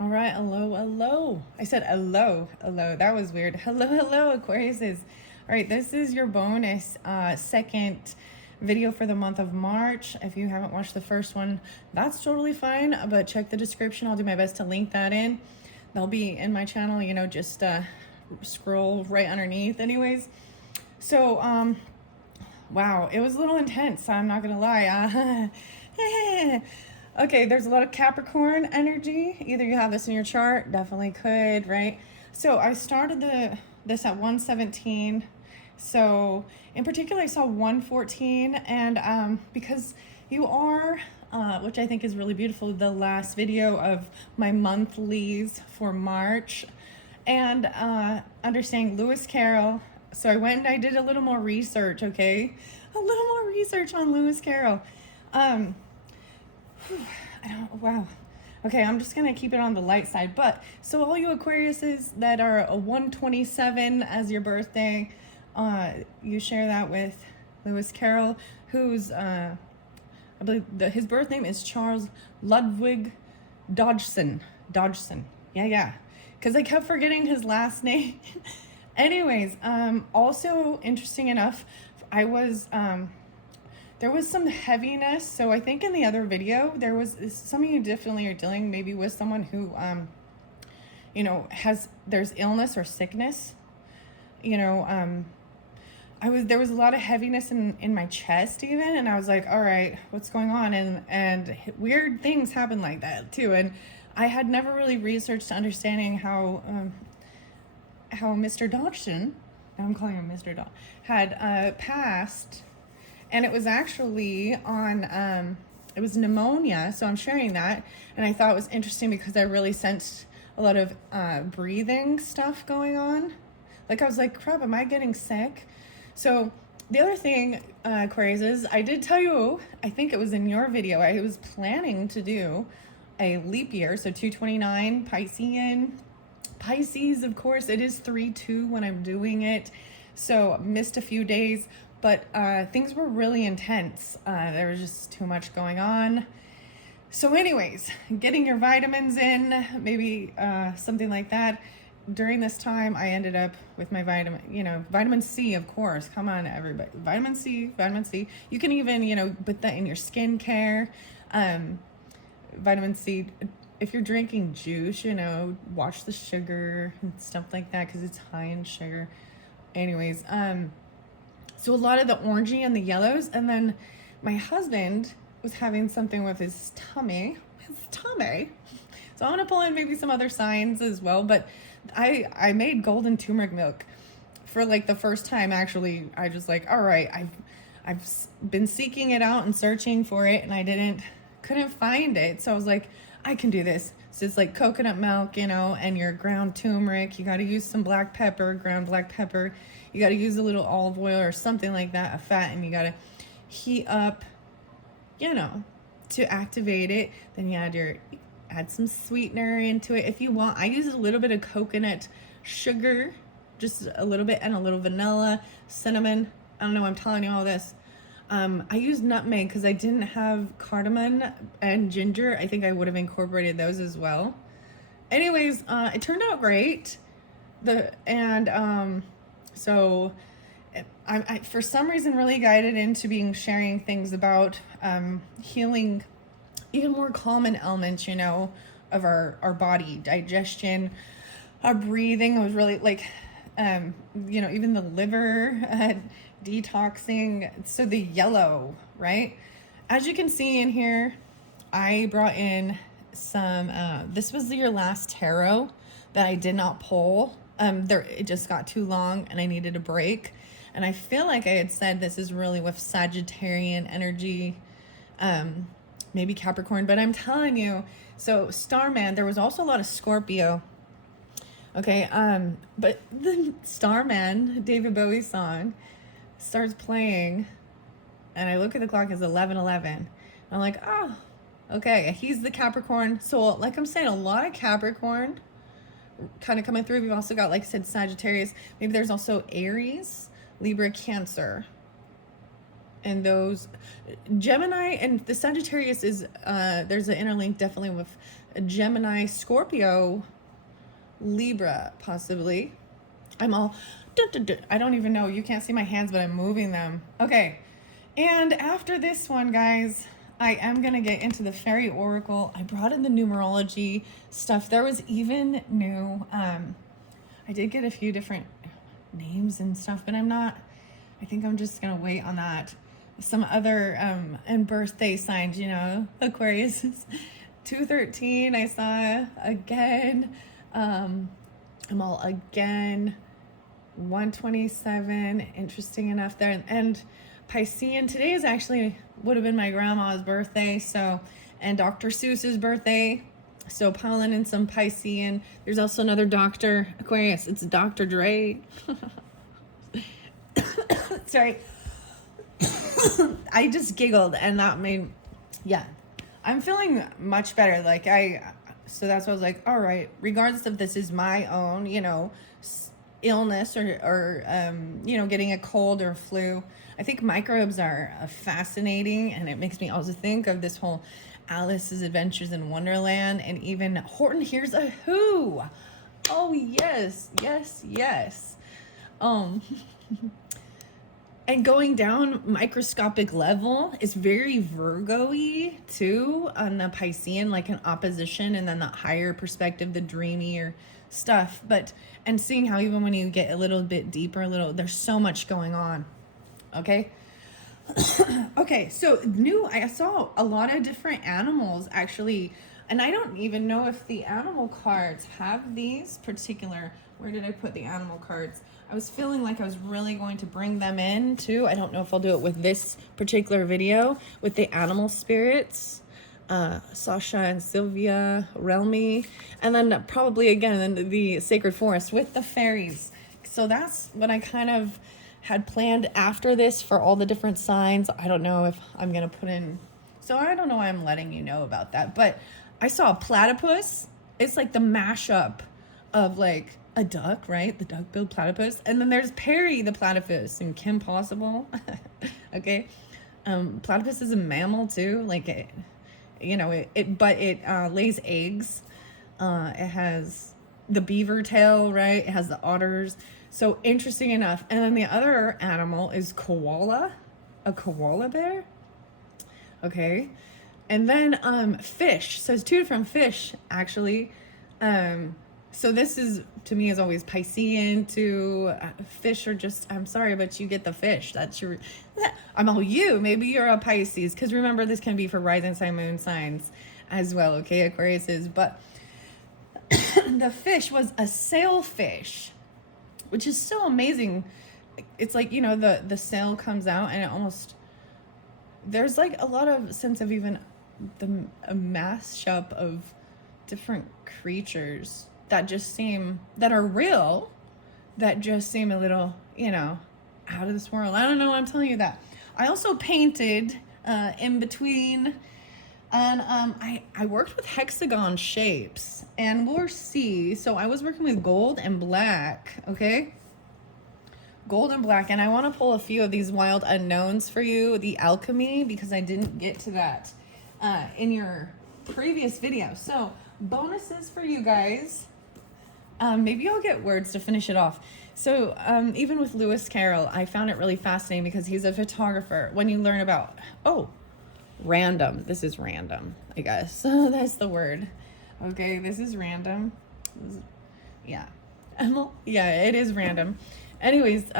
All right, hello, hello. I said hello, hello. That was weird. Hello, hello, Aquariuses. All right, this is your bonus second video for the month of March. If you haven't watched the first one, that's totally fine, but check the description. I'll do my best to link that in. They'll be in my channel, you know, just scroll right underneath anyways. So, wow, it was a little intense, I'm not gonna lie. Okay, there's a lot of Capricorn energy. Either you have this in your chart, definitely could, right? So I started this at 117. So in particular, I saw 114, and because you are, which I think is really beautiful, the last video of my monthlies for March, and understanding Lewis Carroll. So I went and I did a little more research, okay? A little more research on Lewis Carroll. Wow. Okay, I'm just gonna keep it on the light side. But so all you Aquariuses that are a 127 as your birthday, you share that with Lewis Carroll, who's I believe his birth name is Charles Ludwig Dodgson. Dodgson. Yeah. Because I kept forgetting his last name. Anyways, also interesting enough, I was there was some heaviness. So I think in the other video, there was some of you definitely are dealing maybe with someone who, you know, there's illness or sickness. You know, there was a lot of heaviness in my chest even, and I was like, all right, what's going on? And weird things happen like that too. And I had never really researched understanding how Mr. Dodgson, I'm calling him Mr. Dodgson, had passed. And it was actually on, it was pneumonia. So I'm sharing that. And I thought it was interesting because I really sensed a lot of breathing stuff going on. Like I was like, crap, am I getting sick? So the other thing, Aquarius, is I did tell you, I think it was in your video, I was planning to do a leap year. So 229 Piscean. Pisces, of course, it is 3-2 when I'm doing it. So missed a few days. But things were really intense. There was just too much going on. So anyways, getting your vitamins in, maybe something like that. During this time, I ended up with my vitamin C, of course. Come on, everybody. Vitamin C. You can even, you know, put that in your skincare. Vitamin C. If you're drinking juice, you know, watch the sugar and stuff like that because it's high in sugar. Anyways, so a lot of the orangey and the yellows. And then my husband was having something with his tummy. So I'm going to pull in maybe some other signs as well. But I made golden turmeric milk for like the first time. Actually, I just like, all right, I've been seeking it out and searching for it, and I couldn't find it. So I was like, I can do this. So it's like coconut milk, you know, and your ground turmeric. You got to use some black pepper, ground black pepper. You got to use a little olive oil or something like that, a fat, and you got to heat up, you know, to activate it. Then you add some sweetener into it if you want. I use a little bit of coconut sugar, just a little bit, and a little vanilla, cinnamon. I don't know, I'm telling you all this. I use nutmeg because I didn't have cardamom and ginger. I think I would have incorporated those as well. Anyways, it turned out great. So I for some reason really guided into sharing things about healing even more common elements, you know, of our body, digestion, our breathing. I was really like, you know, even the liver, detoxing. So the yellow, right? As you can see in here, I brought in some, this was your last tarot that I did not pull. It just got too long and I needed a break. And I feel like I had said this is really with Sagittarian energy, maybe Capricorn, but I'm telling you, so Starman, there was also a lot of Scorpio. Okay, but the Starman, David Bowie song, starts playing, and I look at the clock, it's 11:11. I'm like, oh, okay, he's the Capricorn. So like I'm saying, a lot of Capricorn kind of coming through. We've also got, like I said, Sagittarius. Maybe there's also Aries, Libra, Cancer. And those Gemini and the Sagittarius is there's an interlink definitely with a Gemini, Scorpio, Libra, possibly. I'm all, I don't even know. You can't see my hands, but I'm moving them. Okay. And after this one, guys, I am going to get into the fairy oracle. I brought in the numerology stuff. There was even new, I did get a few different names and stuff, but I think I'm just going to wait on that. Some other, and birthday signs, Aquarius is 213. I saw again, I'm all again, 127, interesting enough there. And Piscean, today is actually, would have been my grandma's birthday, so, and Dr. Seuss's birthday, so pollen and some Piscean. There's also another Dr. Aquarius, it's Dr. Dre. Sorry. I just giggled, and that made, yeah, I'm feeling much better. So that's why I was like, all right, regardless if this is my own, illness or getting a cold or flu. I think microbes are fascinating, and it makes me also think of this whole Alice's Adventures in Wonderland, and even Horton Hears a Who. Oh, yes. And going down microscopic level is very Virgo-y too, on the Piscean, like an opposition, and then the higher perspective, the dreamier stuff. And seeing how even when you get a little bit deeper, there's so much going on. Okay. Okay. So I saw a lot of different animals actually, and I don't even know if the animal cards have these particular, where did I put the animal cards? I was feeling like I was really going to bring them in too. I don't know if I'll do it with this particular video with the animal spirits, Sasha and Sylvia, Relmy, and then probably again the sacred forest with the fairies. So that's what I kind of had planned after this for all the different signs. I don't know if I'm going to put in, so I don't know why I'm letting you know about that, but I saw a platypus. It's like the mashup of like a duck, right? The duck-billed platypus. And then there's Perry the platypus and Kim Possible. Okay. Platypus is a mammal too. Like it lays eggs. It has the beaver tail, right? It has the otters. So interesting enough. And then the other animal is koala, a koala bear. Okay. And then fish. So it's two different fish actually. So this is, to me, is always Piscean to fish, or just, I'm sorry, but you get the fish. That's your, I'm all you. Maybe you're a Pisces, because remember, this can be for rising sign, moon signs as well, okay, Aquarius is. But the fish was a sailfish, which is so amazing. It's like, the sail comes out, and it almost, there's like a lot of sense of even a mashup of different creatures that are real, that just seem a little, out of this world. I don't know why I'm telling you that. I also painted in between, and I worked with hexagon shapes, and we'll see. So I was working with gold and black, okay? Gold and black, and I want to pull a few of these wild unknowns for you, the alchemy, because I didn't get to that in your previous video. So bonuses for you guys. Maybe I'll get words to finish it off. So even with Lewis Carroll, I found it really fascinating because he's a photographer. When you learn about, random. This is random, I guess. That's the word. Okay, this is random. Yeah. Yeah, it is random. Anyways,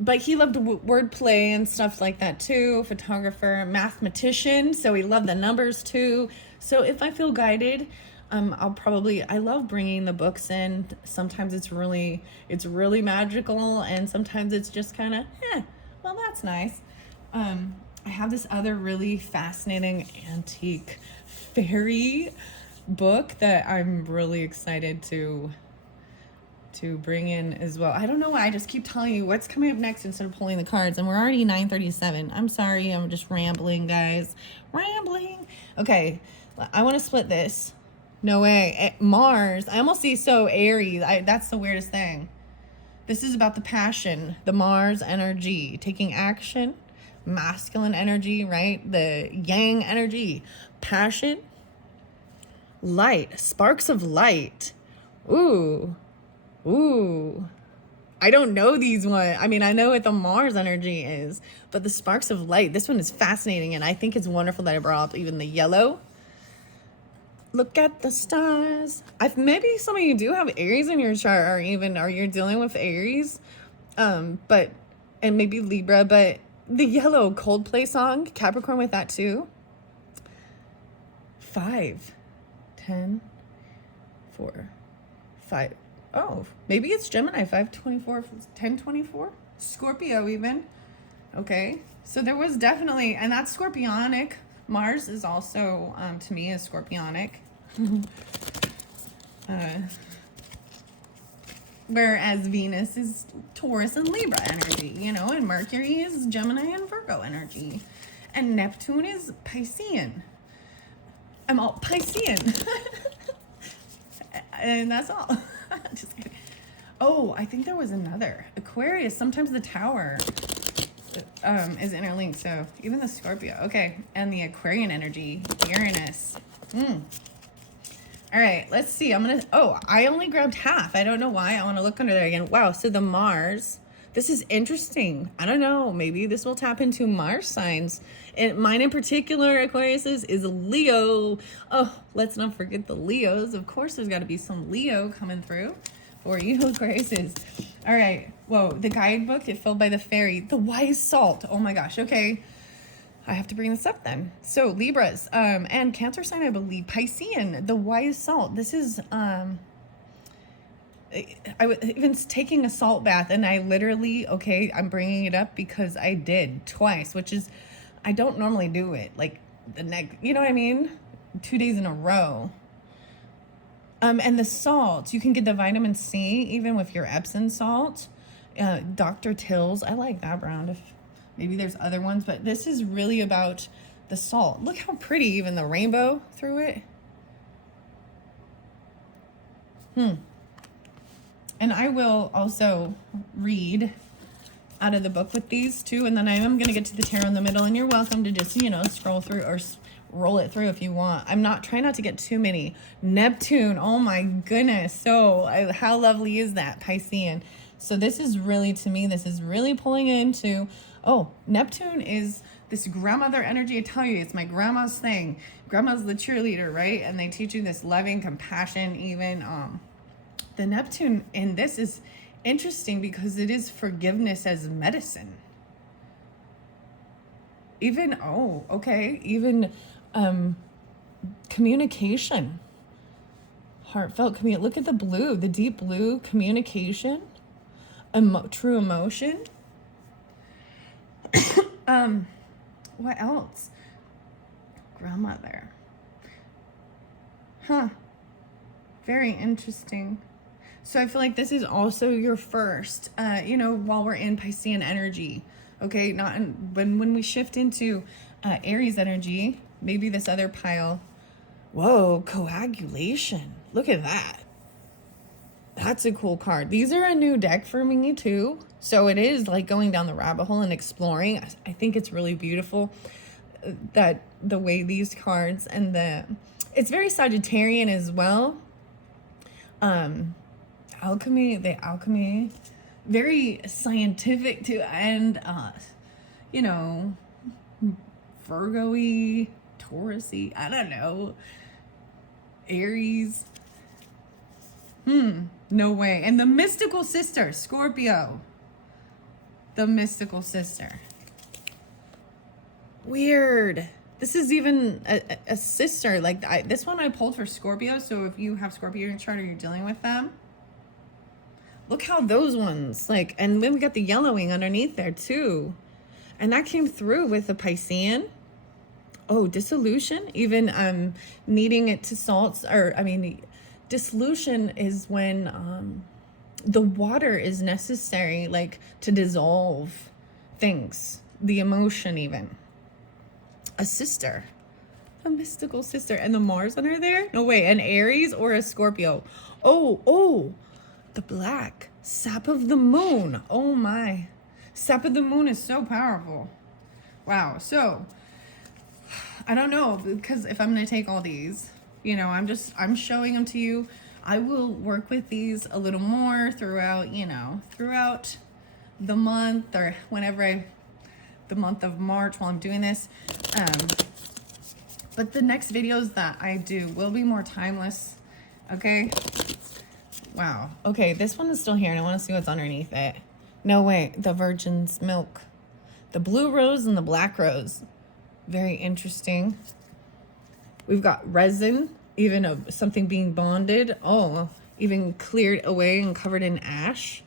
but he loved wordplay and stuff like that too. Photographer, mathematician, so he loved the numbers too. So if I feel guided, I love bringing the books in. Sometimes it's really magical, and sometimes it's just kind of, well, that's nice. I have this other really fascinating antique fairy book that I'm really excited to bring in as well. I don't know why I just keep telling you what's coming up next instead of pulling the cards, and we're already 9:37. I'm sorry, I'm just rambling, guys. Okay, I want to split this. No way. Mars. I almost see so Aries. That's the weirdest thing. This is about the passion, the Mars energy, taking action, masculine energy, right? The yang energy, passion, Light, sparks of light. Ooh, ooh. I don't know these ones. I mean, I know what the Mars energy is, but the sparks of light, this one is fascinating, and I think it's wonderful that I brought up even the yellow. Look at the stars. Maybe some of you do have Aries in your chart, or you're dealing with Aries, and maybe Libra, but the yellow Coldplay song, Capricorn with that too. 5, 10, 4, 5. Oh, maybe it's Gemini, 524, 1024, Scorpio even. Okay, so there was definitely, and that's scorpionic. Mars is also, to me, is scorpionic. Whereas Venus is Taurus and Libra energy, you know, and Mercury is Gemini and Virgo energy. And Neptune is Piscean. I'm all Piscean. And that's all. Just kidding. Oh, I think there was another. Aquarius, sometimes the tower is interlinked, so even the Scorpio. Okay, and the Aquarian energy, Uranus. All right, let's see. I only grabbed half. I don't know why. I want to look under there again. Wow, so the Mars. This is interesting. I don't know. Maybe this will tap into Mars signs. And mine in particular, Aquarius, is Leo. Oh, let's not forget the Leos. Of course, there's got to be some Leo coming through for you, Aquarius. All right. Whoa, the guidebook, It Fell by the Fairy. The Wise Salt. Oh my gosh. Okay. I have to bring this up then. So Libras, and Cancer sign, I believe. Piscean, the Wise Salt. This is, I was even taking a salt bath, and I literally, okay, I'm bringing it up because I did twice, which is, I don't normally do it. Like the next, you know what I mean? 2 days in a row. And the salt, you can get the vitamin C even with your Epsom salt. Dr. Till's, I like that brand. If maybe there's other ones, but this is really about the salt. Look how pretty, even the rainbow through it. And I will also read out of the book with these too, and then I am going to get to the tarot in the middle, and you're welcome to just, you know, scroll through or roll it through if you want. Trying not to get too many. Neptune, oh my goodness. So how lovely is that, Piscean? So this is really, to me, this is really pulling into, Neptune is this grandmother energy. I tell you, it's my grandma's thing. Grandma's the cheerleader, right? And they teach you this loving compassion, even. The Neptune in this is interesting because it is forgiveness as medicine. Even, even communication. Heartfelt communication. Look at the blue, the deep blue, communication. True emotion. What else? Grandmother. Very interesting. So I feel like this is also your first, while we're in Piscean energy. Okay, when we shift into Aries energy, maybe this other pile. Whoa, coagulation. Look at that. That's a cool card. These are a new deck for me too. So it is like going down the rabbit hole and exploring. I think it's really beautiful that the way these cards and it's very Sagittarian as well. Alchemy, very scientific too, and Virgo-y, Taurus-y, I don't know, Aries. No way. And the mystical sister, Scorpio. The mystical sister. Weird. This is even a sister. Like this one I pulled for Scorpio. So if you have Scorpio in your chart or you're dealing with them, look how those ones and then we got the yellowing underneath there too. And that came through with the Piscean. Oh, dissolution. Even needing it to salts, dissolution is when the water is necessary, to dissolve things, the emotion even. A sister, a mystical sister, and the Mars under there? No way, an Aries or a Scorpio. Oh, the black sap of the moon. Oh my, sap of the moon is so powerful. Wow. So I don't know, because if I'm going to take all these, You know, I'm showing them to you. I will work with these a little more throughout, you know, throughout the month, or whenever the month of March while I'm doing this. But the next videos that I do will be more timeless. Okay. Wow. Okay. This one is still here and I want to see what's underneath it. No way. The virgin's milk, the blue rose and the black rose. Very interesting. We've got resin, even of something being bonded. Oh, even cleared away and covered in ash.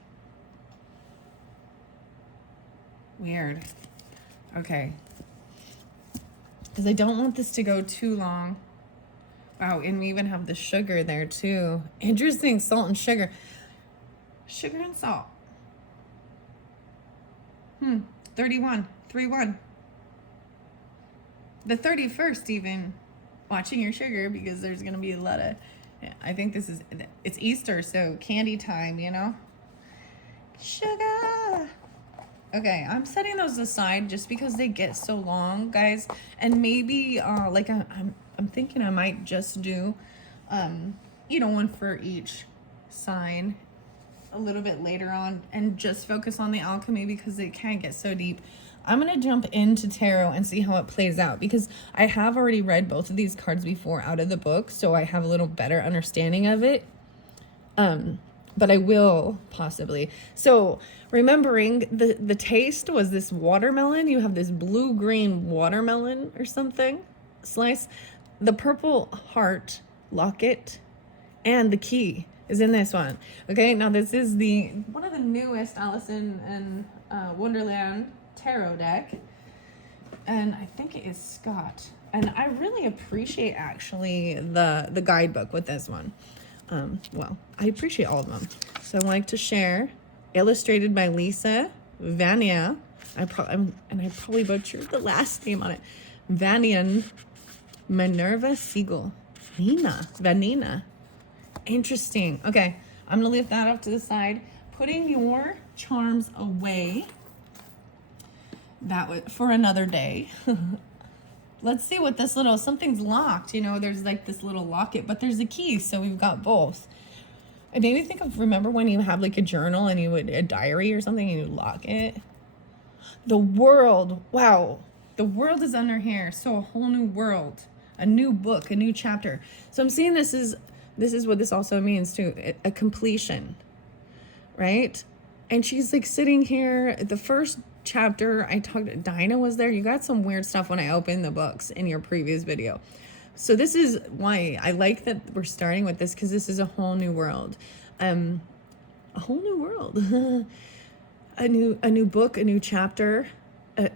Weird. Okay. Because I don't want this to go too long. Wow, and we even have the sugar there too. Interesting, salt and sugar. Sugar and salt. 31, 3-1. The 31st even. Watching your sugar, because there's going to be a lot of, yeah, I think this is, it's Easter, so candy time, you know? Sugar. Okay, I'm setting those aside just because they get so long, guys. And maybe, like, I'm thinking I might just do, you know, one for each sign a little bit later on and just focus on the alchemy because it can get so deep. I'm going to jump into tarot and see how it plays out because I have already read both of these cards before out of the book, so I have a little better understanding of it. But I will possibly. So remembering the taste was this watermelon. You have this blue-green watermelon or something slice. The purple heart locket and the key is in this one. Okay, now this is one of the newest Allison and Wonderland Tarot deck, and I think it is Scott, and I really appreciate actually the guidebook with this one. Well, I appreciate all of them, so I like to share. Illustrated by Lisa Vania. I probably butchered the last name on it. Vanian Minerva Siegel. Vanina. Interesting. Okay, I'm gonna leave that off to the side. Putting your charms away. That was for another day. Let's see what this little, something's locked, you know, there's like this little locket, but there's a key, so we've got both. It made me think of, remember when you have like a journal and a diary or something and you lock it? The world, wow. The world is under here, so a whole new world, a new book, a new chapter. So I'm seeing this is what this also means too, a completion, right? And she's like sitting here, the first chapter I talked, Dinah was there. You got some weird stuff when I opened the books in your previous video. So this is why I like that we're starting with this, because this is a whole new world. A whole new world. a new book, a new chapter.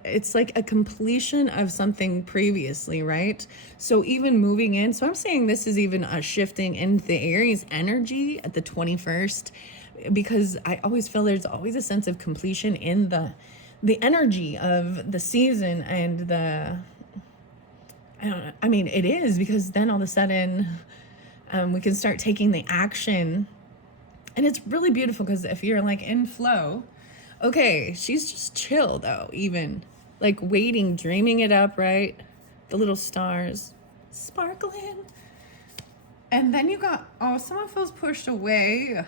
It's like a completion of something previously, right? So even moving in, so I'm saying this is even a shifting in the Aries energy at the 21st, because I always feel there's always a sense of completion in the energy of the season and I don't know. I mean, it is, because then all of a sudden we can start taking the action, and it's really beautiful because if you're like in flow, okay, she's just chill though, even like waiting, dreaming it up, right? The little stars sparkling. And then you got, oh, someone feels pushed away.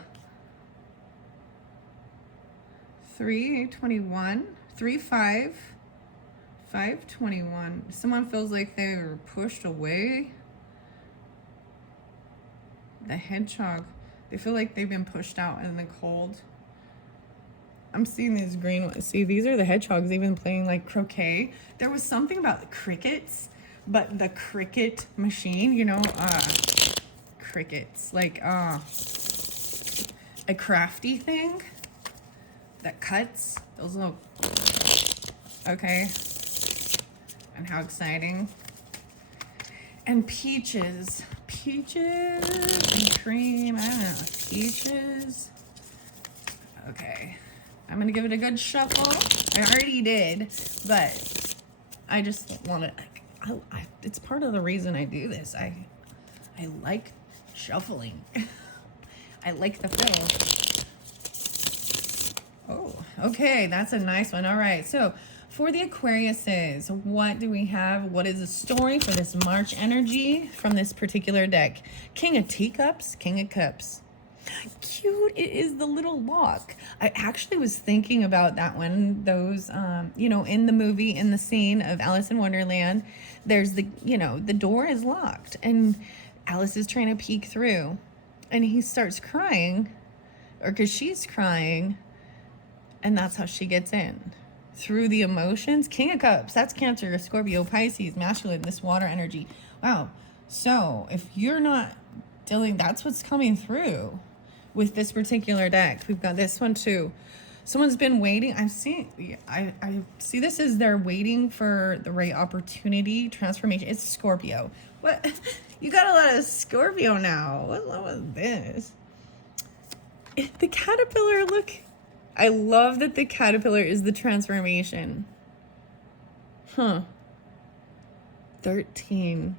321, 35, 521. Someone feels like they were pushed away. The hedgehog. They feel like they've been pushed out in the cold. I'm seeing these green ones. See, these are the hedgehogs even playing like croquet. There was something about the crickets, but the cricket machine, you know, crickets, like a crafty thing that cuts those little, okay. And how exciting. And peaches and cream, I don't know, peaches. Okay, I'm gonna give it a good shuffle. I already did, but I just want to, it's part of the reason I do this. I like shuffling. I like the feel. Oh, okay, that's a nice one. All right, so For the Aquariuses, what do we have? What is the story for this March energy from this particular deck? King of Teacups, King of Cups. Cute. It is the little lock. I actually was thinking about that one. Those, you know, in the movie, in the scene of Alice in Wonderland, there's the, you know, the door is locked and Alice is trying to peek through and he starts crying, or because she's crying, and that's how she gets in. Through the emotions. King of Cups, that's Cancer, Scorpio, Pisces, masculine, this water energy. Wow. So if you're not dealing, that's what's coming through with this particular deck. We've got this one too. Someone's been waiting. I see this as they're waiting for the right opportunity, transformation. It's Scorpio. What? You got a lot of Scorpio now. What was this? The caterpillar, look. I love that the caterpillar is the transformation. 13.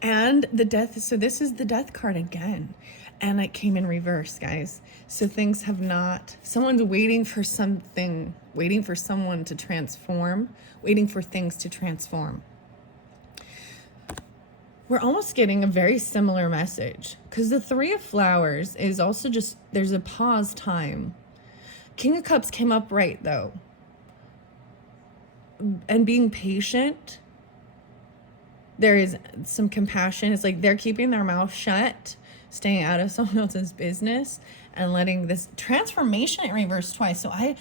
And the death. So this is the death card again. And it came in reverse, guys. So things have not, someone's waiting for something, waiting for someone to transform, waiting for things to transform. We're almost getting a very similar message, because the Three of Flowers is also just, there's a pause time. King of Cups came up right though. And being patient, there is some compassion. It's like they're keeping their mouth shut, staying out of someone else's business, and letting this transformation in reverse twice. So I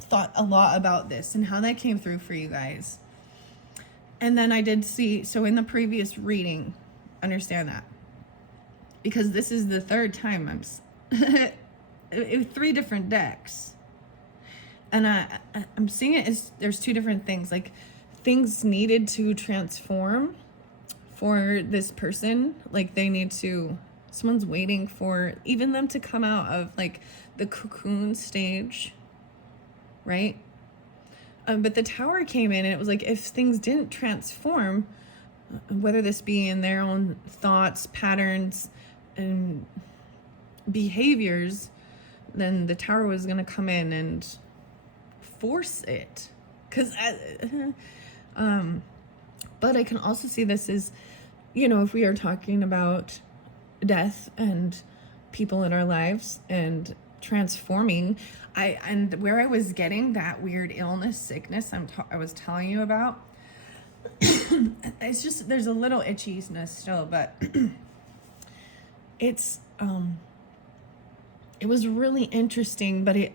thought a lot about this and how that came through for you guys. And then I did see, so in the previous reading, understand that, because this is the third time I'm 3 different decks, and I'm seeing it as there's 2 different things, like things needed to transform for this person. Like they need to, someone's waiting for even them to come out of like the cocoon stage, right? But the Tower came in and it was like, if things didn't transform, whether this be in their own thoughts, patterns, and behaviors, then the Tower was going to come in and force it. Because, but I can also see this as, you know, if we are talking about death and people in our lives and transforming, and where I was getting that weird illness, sickness I was telling you about, it's just, there's a little itchiness still, but it's it was really interesting, but it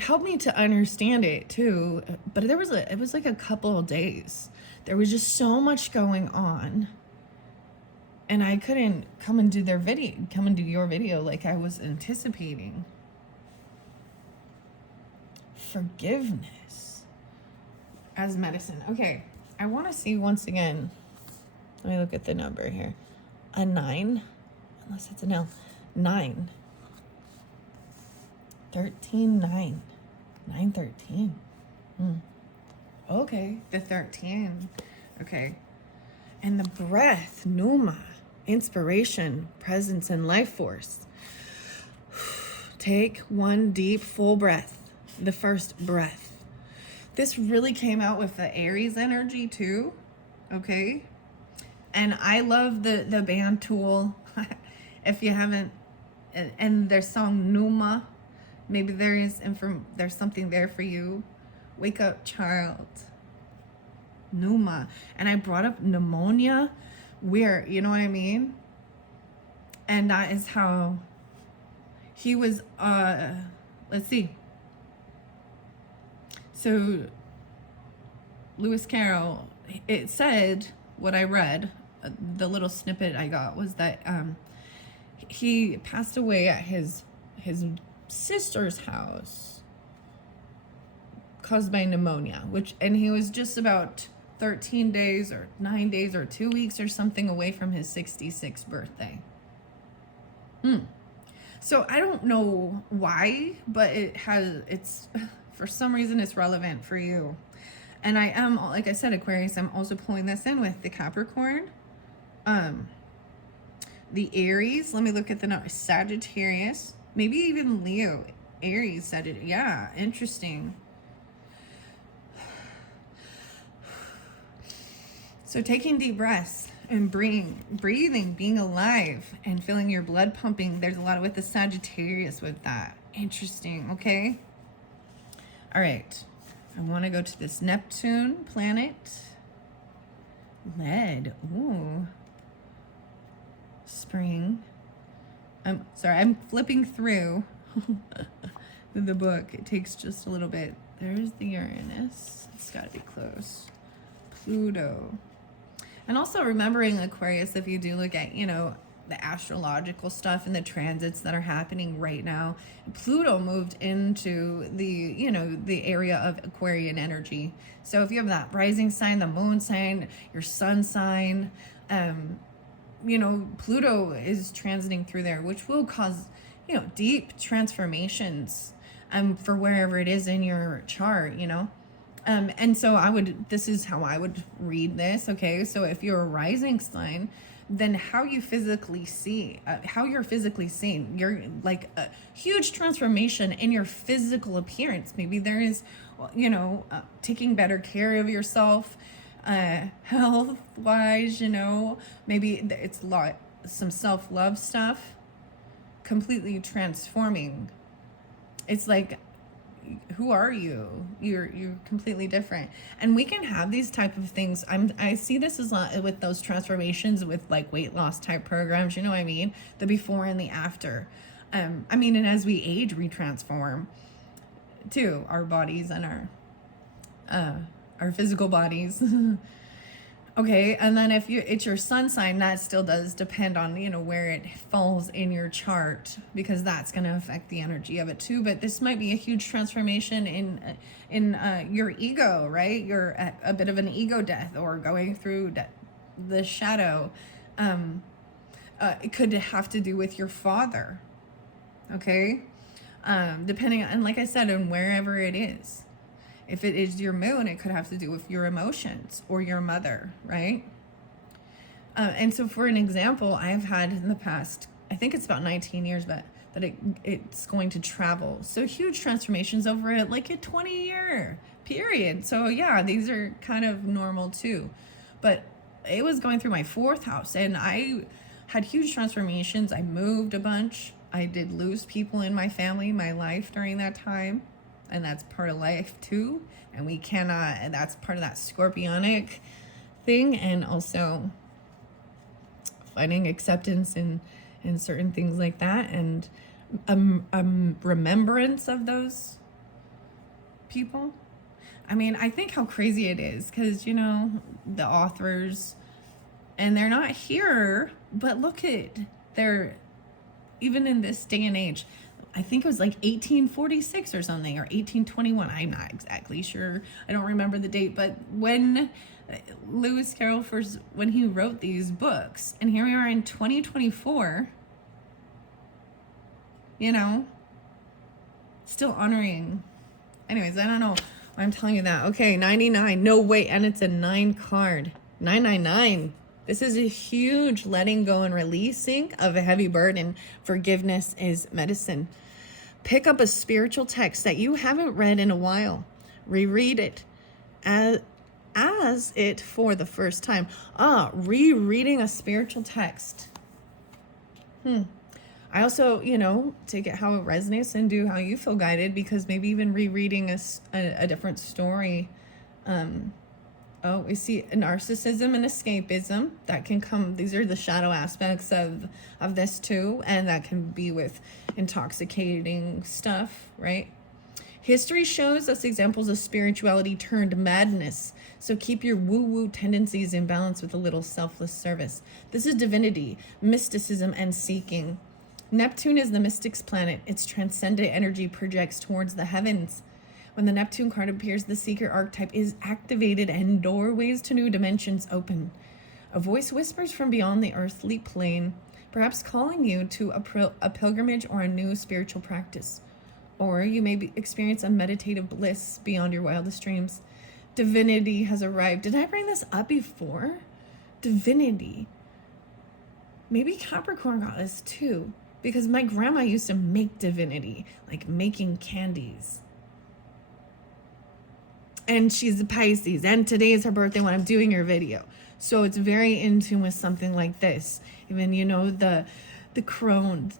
helped me to understand it too. But it was like a couple of days. There was just so much going on, and I couldn't come and do your video like I was anticipating. Forgiveness as medicine. Okay, I want to see once again. Let me look at the number here. A 9, unless it's an L. 9. 13, 9. 9, 13. Okay, the 13. Okay. And the breath, Numa, inspiration, presence, and life force. Take one deep, full breath. The first breath. This really came out with the Aries energy too. Okay. And I love the band Tool. If you haven't, and their song Numa, maybe there's something there for you. Wake up, child. Numa. And I brought up pneumonia, where, you know what I mean? And that is how he was, let's see. So Lewis Carroll, it said, what I read, the little snippet I got was that he passed away at his sister's house caused by pneumonia, and he was just about 13 days or 9 days or 2 weeks or something away from his 66th birthday. So I don't know why, but it's for some reason it's relevant for you. And I am, like I said, Aquarius, I'm also pulling this in with the Capricorn, the Aries. Let me look at the number. Sagittarius, maybe even Leo, Aries, Sagittarius. Yeah, interesting. So taking deep breaths and breathing, being alive and feeling your blood pumping. There's a lot with the Sagittarius with that. Interesting, okay? All right. I want to go to this Neptune planet. Lead. Ooh. Spring. I'm sorry, I'm flipping through the book. It takes just a little bit. There's the Uranus. It's got to be close. Pluto. And also remembering, Aquarius, if you do look at, the astrological stuff and the transits that are happening right now, Pluto moved into the area of Aquarian energy. So if you have that rising sign, the moon sign, your sun sign, Pluto is transiting through there, which will cause, deep transformations for wherever it is in your chart, and so this is how I would read this, okay? So if you're a rising sign, then how you're physically seen, you're like a huge transformation in your physical appearance. Maybe there is, taking better care of yourself, health-wise, maybe it's some self-love stuff, completely transforming. It's like, who are you? You're completely different. And we can have these type of things. I see this as with those transformations with like weight loss type programs, you know what I mean? The before and the after. And as we age, we transform too, our bodies and our physical bodies. Okay, and then if it's your sun sign, that still does depend on, where it falls in your chart, because that's going to affect the energy of it too. But this might be a huge transformation in your ego, right? You're at a bit of an ego death or going through the shadow. It could have to do with your father, okay? Depending on, like I said, on wherever it is. If it is your moon, it could have to do with your emotions or your mother, right? And so for an example, I've had in the past, I think it's about 19 years, but that it's going to travel. So huge transformations over like a 20-year period. So yeah, these are kind of normal too. But it was going through my 4th house, and I had huge transformations. I moved a bunch. I did lose people in my family, my life during that time. And that's part of life too. And that's part of that scorpionic thing. And also finding acceptance in certain things like that. And remembrance of those people. I think how crazy it is. Because, the authors, and they're not here. But look even in this day and age, I think it was like 1846 or something, or 1821. I'm not exactly sure. I don't remember the date. But when Lewis Carroll when he wrote these books, and here we are in 2024, still honoring. Anyways, I don't know why I'm telling you that. Okay, 99. No, wait. And it's a 9 card. 999. This is a huge letting go and releasing of a heavy burden. Forgiveness is medicine. Pick up a spiritual text that you haven't read in a while. Reread it as it for the first time. Rereading a spiritual text. I also, take it how it resonates and do how you feel guided, because maybe even rereading a different story. We see narcissism and escapism that can come. These are the shadow aspects of this too, and that can be with intoxicating stuff, right? History shows us examples of spirituality turned madness. So keep your woo-woo tendencies in balance with a little selfless service. This is divinity, mysticism, and seeking. Neptune is the mystic's planet. Its transcendent energy projects towards the heavens. When the Neptune card appears, the seeker archetype is activated and doorways to new dimensions open. A voice whispers from beyond the earthly plane, perhaps calling you to a pilgrimage or a new spiritual practice. Or you may experience a meditative bliss beyond your wildest dreams. Divinity has arrived. Did I bring this up before? Divinity. Maybe Capricorn got this too, because my grandma used to make divinity, like making candies. and she's a Pisces, and today is her birthday when I'm doing her video. So it's very in tune with something like this. Even, you know, the crone,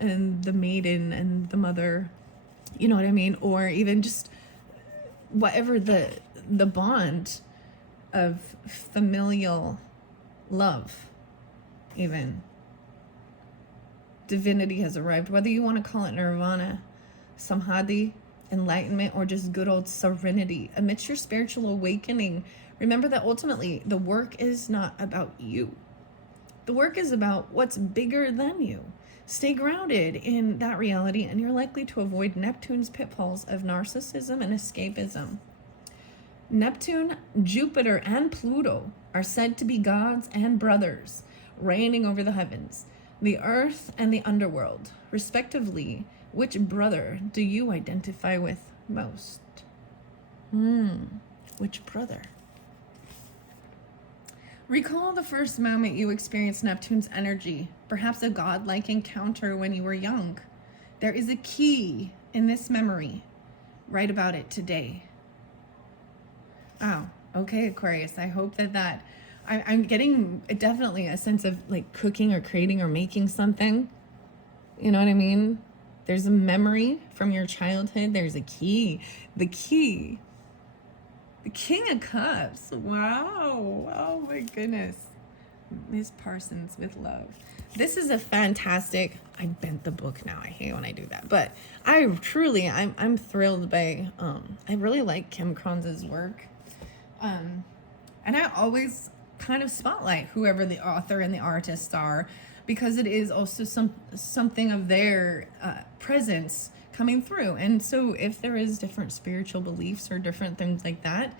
and the maiden and the mother, you know what I mean? Or even just whatever the bond of familial love, even. Divinity has arrived, whether you want to call it nirvana, samadhi, enlightenment, or just good old serenity amidst your spiritual awakening. Remember that ultimately the work is not about you. The work is about what's bigger than you. Stay grounded in that reality, and you're likely to avoid Neptune's pitfalls of narcissism and escapism. Neptune, Jupiter, and Pluto are said to be gods and brothers reigning over the heavens, the earth, and the underworld, respectively. Which brother do you identify with most? Which brother? Recall the first moment you experienced Neptune's energy, perhaps a godlike encounter when you were young. There is a key in this memory. Write about it today. Oh, okay, Aquarius. I hope that I'm getting definitely a sense of like cooking or creating or making something. You know what I mean? There's a memory from your childhood. There's a key. The key. The King of Cups. Wow. Oh my goodness. Miss Parsons with love. This is a fantastic, I bent the book now. I hate when I do that. But I'm thrilled by, I really like Kim Kranz's work. And I always kind of spotlight whoever the author and the artists are, because it is also something of their presence coming through. And so if there is different spiritual beliefs or different things like that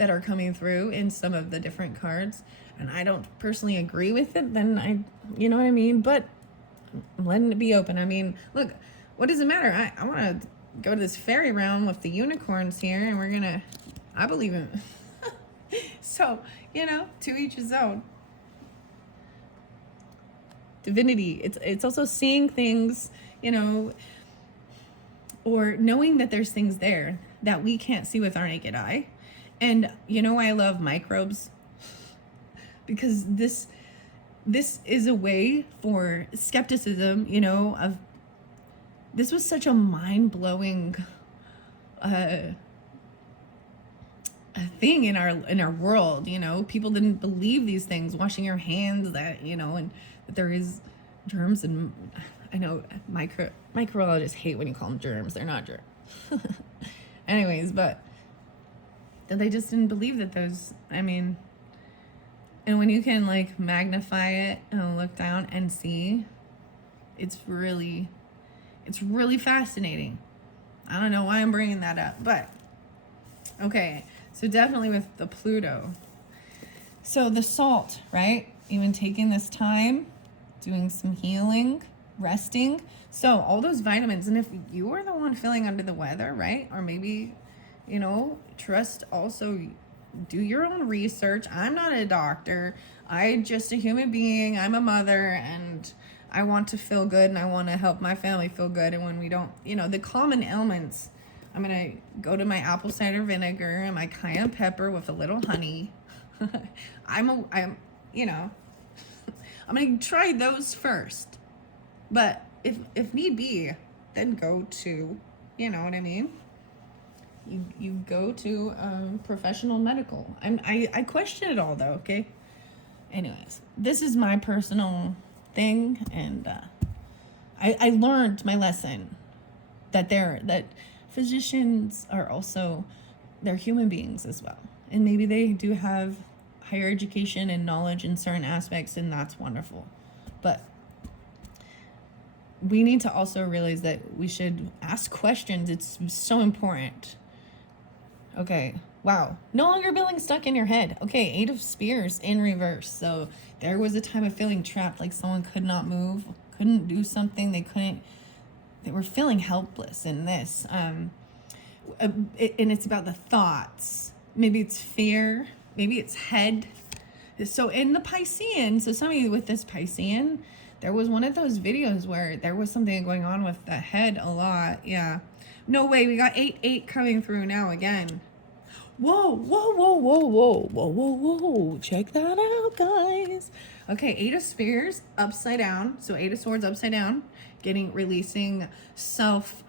are coming through in some of the different cards, and I don't personally agree with it, then you know what I mean? But I'm letting it be open. I mean, look, what does it matter? I want to go to this fairy realm with the unicorns here, and I believe in it. So, you know, to each his own. Divinity, it's also seeing things, you know, or knowing that there's things there that we can't see with our naked eye. And you know, I love microbes, because this is a way for skepticism, you know, of this was such a mind-blowing a thing in our world, you know. People didn't believe these things, washing your hands, that, you know, and that there is germs. And I know microbiologists hate when you call them germs. They're not germs. Anyways, but they just didn't believe that those, I mean, and when you can like magnify it and look down and see, it's really fascinating. I don't know why I'm bringing that up, but okay. So definitely with the Pluto. So the salt, right? Even taking this time, doing some healing, resting. So all those vitamins. And if you are the one feeling under the weather, right? Or maybe, you know, trust also, do your own research. I'm not a doctor. I'm just a human being. I'm a mother, and I want to feel good, and I want to help my family feel good. And when we don't, you know, the common ailments, I'm going to go to my apple cider vinegar and my cayenne pepper with a little honey. I'm you know, I'm going to try those first. But if need be, then go to, you know what I mean? You go to professional medical. I question it all though, okay? Anyways, this is my personal thing, and I learned my lesson that physicians are also, they're human beings as well. And maybe they do have higher education and knowledge in certain aspects, and that's wonderful. But we need to also realize that we should ask questions. It's so important. Okay, wow. No longer feeling stuck in your head. Okay, 8 of Spears in reverse. So there was a time of feeling trapped, like someone could not move, couldn't do something, they were feeling helpless in this. And it's about the thoughts. Maybe it's fear, maybe it's head. So in the Piscean, so some of you with this Piscean, there was one of those videos where there was something going on with the head a lot. Yeah. No way, we got 8 coming through now again. Whoa, whoa, whoa, whoa, whoa, whoa, whoa, whoa. Check that out, guys. Okay, Eight of Spears upside down. So Eight of Swords upside down. Releasing sabotaging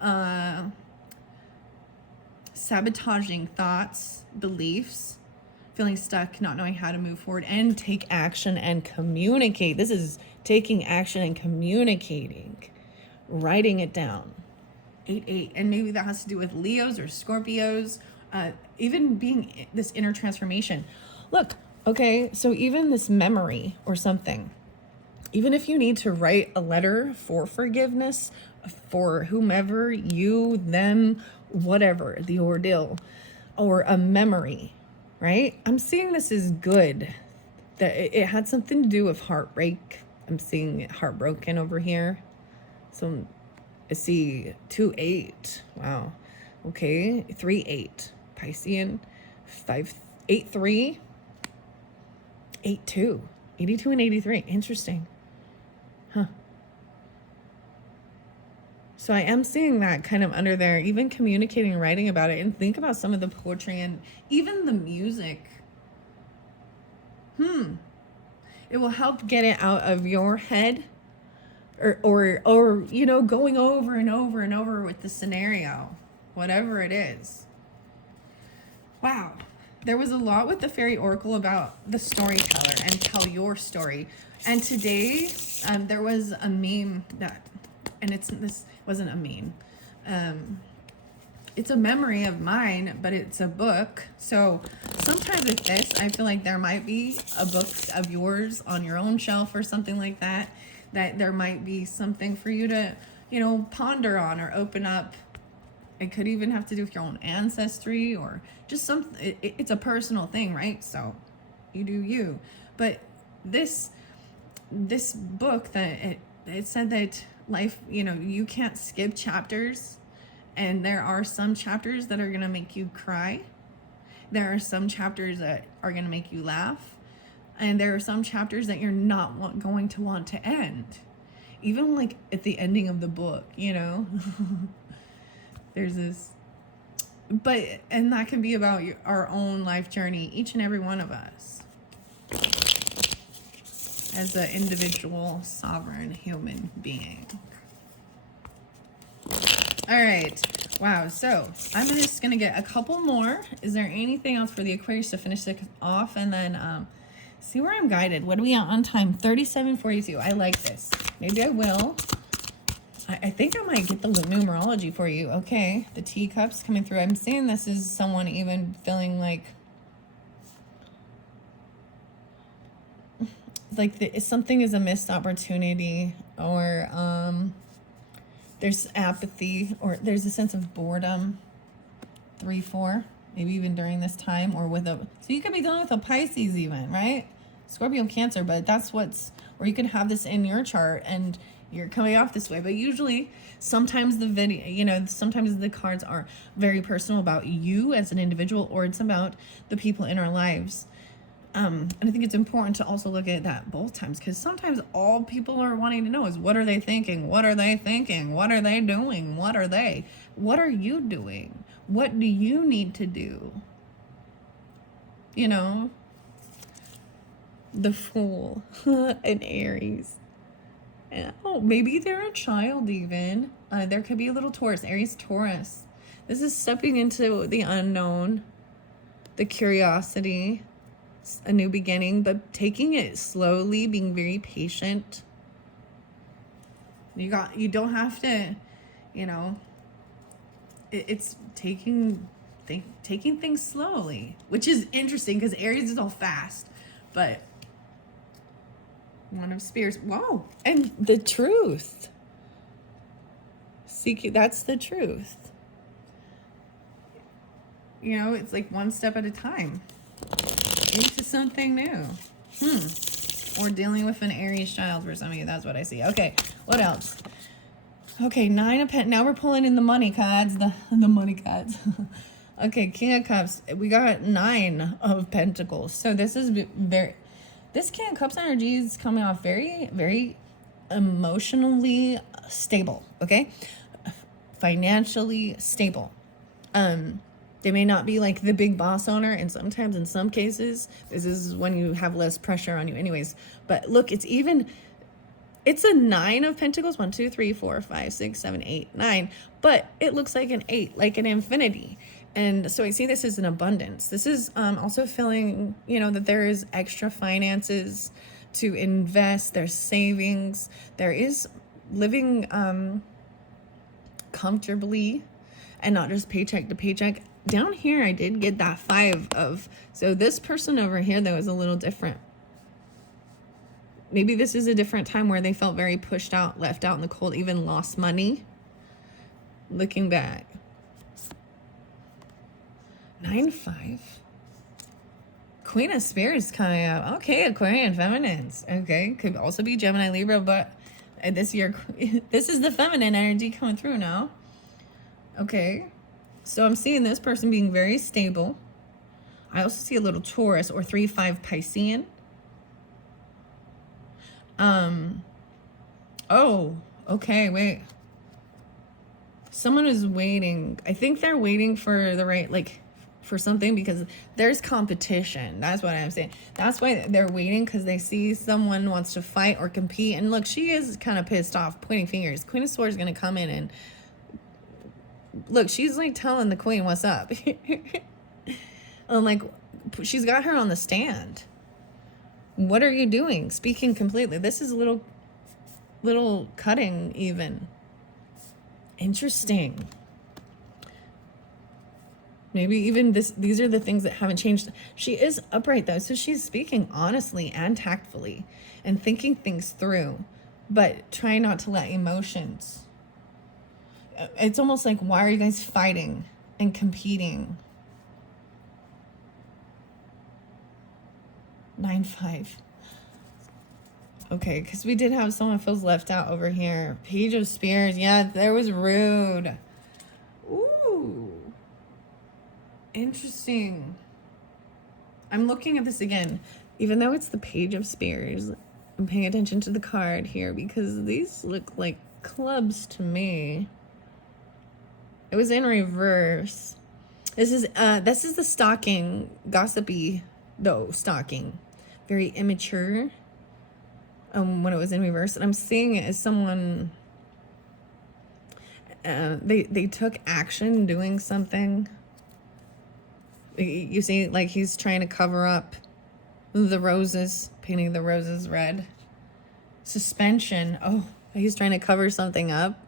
thoughts, beliefs, feeling stuck, not knowing how to move forward, and take action and communicate. This is taking action and communicating, writing it down. 8-8, and maybe that has to do with Leos or Scorpios, even being this inner transformation. Look, okay, so even this memory or something, even if you need to write a letter for forgiveness for whomever, you, them, whatever, the ordeal, or a memory, right? I'm seeing this is good. That it had something to do with heartbreak. I'm seeing it heartbroken over here. So I see 2-8. Wow. Okay. 3-8. Piscean. 8-3. 8-2. 82 and 83. Interesting. Huh. So I am seeing that kind of under there, even communicating, writing about it, and think about some of the poetry and even the music. It will help get it out of your head, or you know, going over and over and over with the scenario, whatever it is. Wow. There was a lot with the Fairy Oracle about the storyteller and tell your story. And today, there was a meme that, and this wasn't a meme. It's a memory of mine, but it's a book. So sometimes with this, I feel like there might be a book of yours on your own shelf or something like that, that there might be something for you to, you know, ponder on or open up. It could even have to do with your own ancestry or just something. It's a personal thing, right? So you do you. But this book, that it said that life, you know, you can't skip chapters, and there are some chapters that are going to make you cry. There are some chapters that are going to make you laugh, and there are some chapters that you're not going to want to end, even like at the ending of the book, you know. There's this, and that can be about our own life journey, each and every one of us, as an individual, sovereign human being. All right. Wow. So I'm just going to get a couple more. Is there anything else for the Aquarius to finish it off? And then see where I'm guided. What are we on time? 37:42. I like this. Maybe I will. I think I might get the numerology for you. Okay. The teacups coming through. I'm seeing this is someone even feeling like something is a missed opportunity, or there's apathy, or there's a sense of boredom. 3-4, maybe even during this time, or so you could be dealing with a Pisces even, right? Scorpio, Cancer, but that's or you could have this in your chart and you're coming off this way. But usually, sometimes sometimes the cards are very personal about you as an individual, or it's about the people in our lives. And I think it's important to also look at that both times, because sometimes all people are wanting to know is, what are they thinking? What are they thinking? What are they doing? What are you doing? What do you need to do? You know, the Fool and Aries. And, maybe they're a child even. There could be a little Taurus, Aries, Taurus. This is stepping into the unknown, the curiosity, a new beginning, but taking it slowly, being very patient. You don't have to, you know, it's taking things slowly, which is interesting because Aries is all fast, but One of Spears. Whoa. And the truth. That's the truth. You know, it's like one step at a time into something new. Or dealing with an Aries child for some of you. That's what I see. Okay, what else? Okay, 9 of Pentacles. Now we're pulling in the money cards. The money cards. Okay, King of Cups. We got 9 of Pentacles. So this is this King of Cups energy is coming off very, very emotionally stable. Okay, financially stable. They may not be like the big boss owner, and sometimes in some cases, this is when you have less pressure on you anyways. But look, it's a 9 of Pentacles, 1, 2, 3, 4, 5, 6, 7, 8, 9, but it looks like an 8, like an infinity. And so I see this as an abundance. This is also feeling, you know, that there is extra finances to invest, there's savings, there is living comfortably and not just paycheck to paycheck. Down here, I did get that 5 of, so this person over here, that was a little different. Maybe this is a different time where they felt very pushed out, left out in the cold, even lost money. Looking back. 9, 5. Queen of Spirits coming up. Okay, Aquarian feminines. Okay, could also be Gemini, Libra, but this year, this is the feminine energy coming through now. Okay, so I'm seeing this person being very stable. I also see a little Taurus or 3, 5 Piscean. Oh, okay, wait. Someone is waiting. I think they're waiting for the right, like, for something, because there's competition. That's what I'm saying. That's why they're waiting, because they see someone wants to fight or compete. And look, she is kind of pissed off, pointing fingers. Queen of Swords is going to come in and look, she's like telling the queen what's up. Like, she's got her on the stand. What are you doing? Speaking completely. This is a little cutting even. Interesting. Maybe even these are the things that haven't changed. She is upright though, so she's speaking honestly and tactfully and thinking things through, but trying not to let emotions. It's almost like, why are you guys fighting and competing? 9, 5. Okay, because we did have someone feels left out over here. Page of Spears. Yeah, there was rude. Ooh. Interesting. I'm looking at this again. Even though it's the Page of Spears, I'm paying attention to the card here because these look like clubs to me. It was in reverse. This is the stalking, gossipy though, stalking. Very immature. When it was in reverse. And I'm seeing it as someone they took action doing something. You see, like he's trying to cover up the roses, painting the roses red. Suspension. Oh, he's trying to cover something up,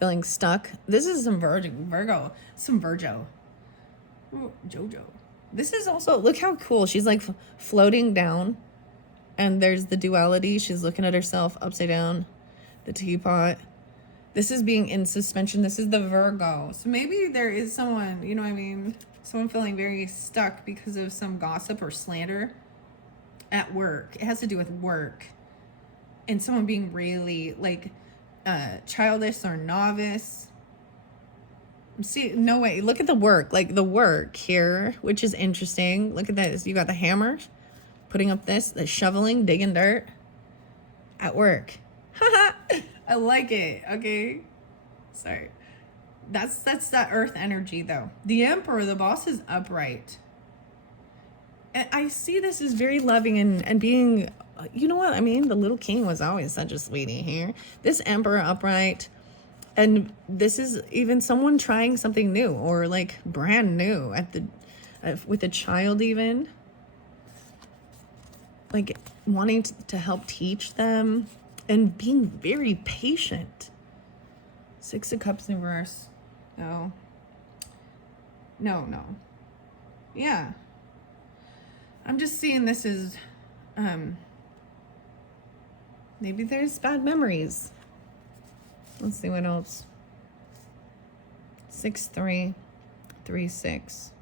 feeling stuck. This is some Virgo. Some Virgo. Ooh, Jojo. This is also, look how cool. She's like floating down. And there's the duality. She's looking at herself upside down. The teapot. This is being in suspension. This is the Virgo. So maybe there is someone, you know what I mean? Someone feeling very stuck because of some gossip or slander at work. It has to do with work. And someone being really like childish or novice. See, no way. Look at the work. Like the work here, which is interesting. Look at this. You got the hammer. Putting up the shoveling, digging dirt at work. I like it. Okay. Sorry. That's that earth energy though. The Emperor, the boss, is upright. And I see this as very loving and being, you know what I mean? The little king was always such a sweetie here. This Emperor upright. And this is even someone trying something new or like brand new with a child even. Like wanting to help teach them and being very patient. 6 of Cups in reverse. No. Yeah. I'm just seeing this as maybe there's bad memories. Let's see what else. 6, 3, 3, 6.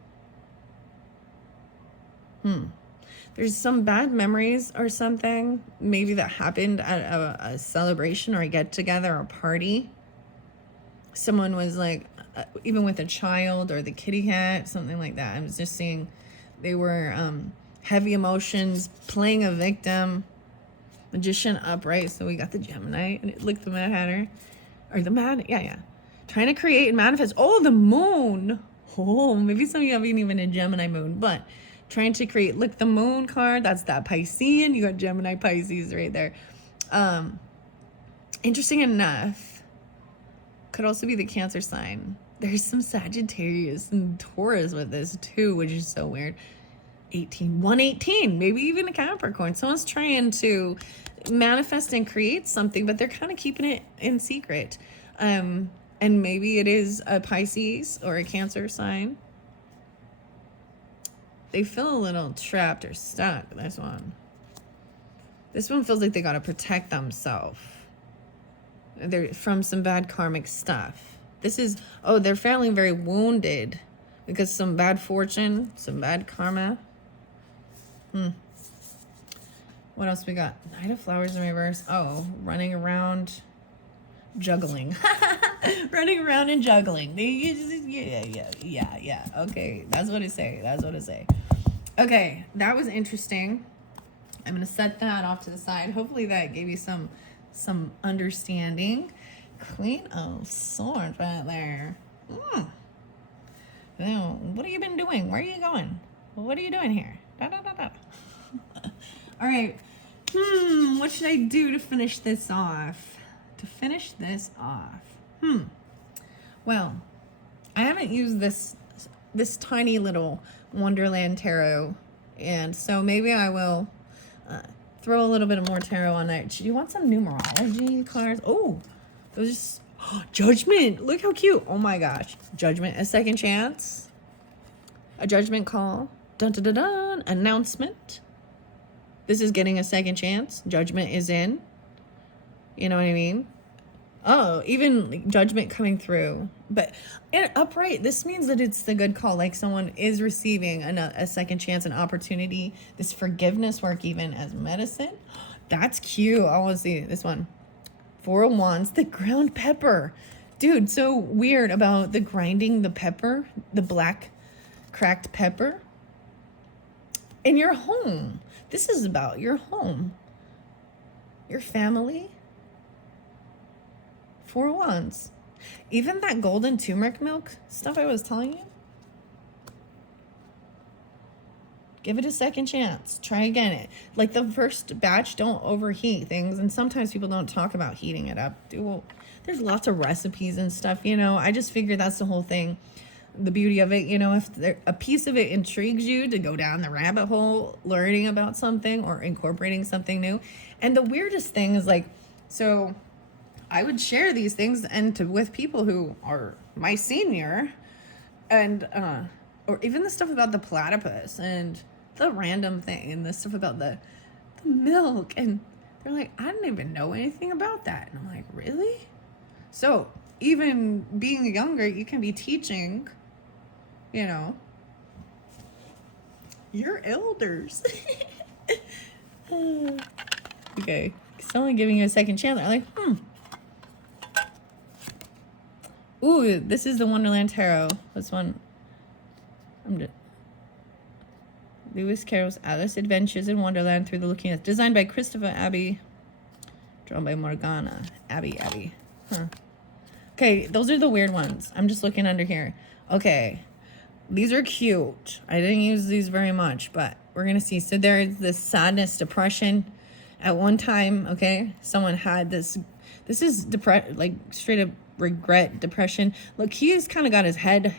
There's some bad memories or something, maybe that happened at a celebration or a get-together or a party. Someone was like, even with a child or the kitty cat, something like that. I was just seeing they were heavy emotions, playing a victim. Magician upright, so we got the Gemini. And look, the Mad Hatter. Or the Mad, yeah. Trying to create and manifest. Oh, the moon. Oh, maybe some of you haven't even a Gemini moon, but trying to create, look, the moon card, that's that Piscean. You got Gemini Pisces right there. Interesting enough, could also be the Cancer sign. There's some Sagittarius and Taurus with this too, which is so weird. 118, maybe even a Capricorn. Someone's trying to manifest and create something, but they're kind of keeping it in secret. And maybe it is a Pisces or a Cancer sign. They feel a little trapped or stuck, this one. This one feels like they got to protect themselves. They're from some bad karmic stuff. This is, oh, they're feeling very wounded because some bad fortune, some bad karma. What else we got? Knight of Flowers in reverse. Oh, running around, juggling. Running around and juggling. Yeah. Okay, that's what it say. Okay, that was interesting. I'm gonna set that off to the side. Hopefully that gave you some understanding. Queen of Swords right there. Now, what have you been doing? Where are you going? What are you doing here? All right. What should I do to finish this off? Well, I haven't used this tiny little Wonderland Tarot, and so maybe I will throw a little bit of more tarot on there. Do you want some numerology cards? Oh, those Judgment. Look how cute. Oh my gosh. Judgment, a second chance. A judgment call. Dun dun dun dun. Announcement. This is getting a second chance. Judgment is in. You know what I mean? Oh, even judgment coming through. But upright, this means that it's the good call. Like someone is receiving a second chance, an opportunity. This forgiveness work even as medicine. That's cute. I want to see this one. 4 of Wands, the ground pepper. Dude, so weird about the grinding the pepper, the black cracked pepper. In your home. This is about your home. Your family. 4 of Wands. Even that golden turmeric milk stuff I was telling you. Give it a second chance. Try again. Like the first batch, don't overheat things. And sometimes people don't talk about heating it up. Well, there's lots of recipes and stuff, you know. I just figure that's the whole thing. The beauty of it, you know, if a piece of it intrigues you to go down the rabbit hole, learning about something or incorporating something new. And the weirdest thing is like, so I would share these things with people who are my senior, and or even the stuff about the platypus and the random thing and the stuff about the milk, and they're like, I didn't even know anything about that. And I'm like, really? So even being younger, you can be teaching, you know, your elders. Okay, it's only giving you a second chance. I'm like, Ooh, this is the Wonderland Tarot. This one, Lewis Carroll's Alice Adventures in Wonderland Through the Looking Glass. Designed by Christopher Abbey. Drawn by Morgana. Abbey. Okay, those are the weird ones. I'm just looking under here. Okay, these are cute. I didn't use these very much, but we're going to see. So there is this sadness, depression. At one time, okay, someone had this. This is like straight up regret, depression. Look, he's kind of got his head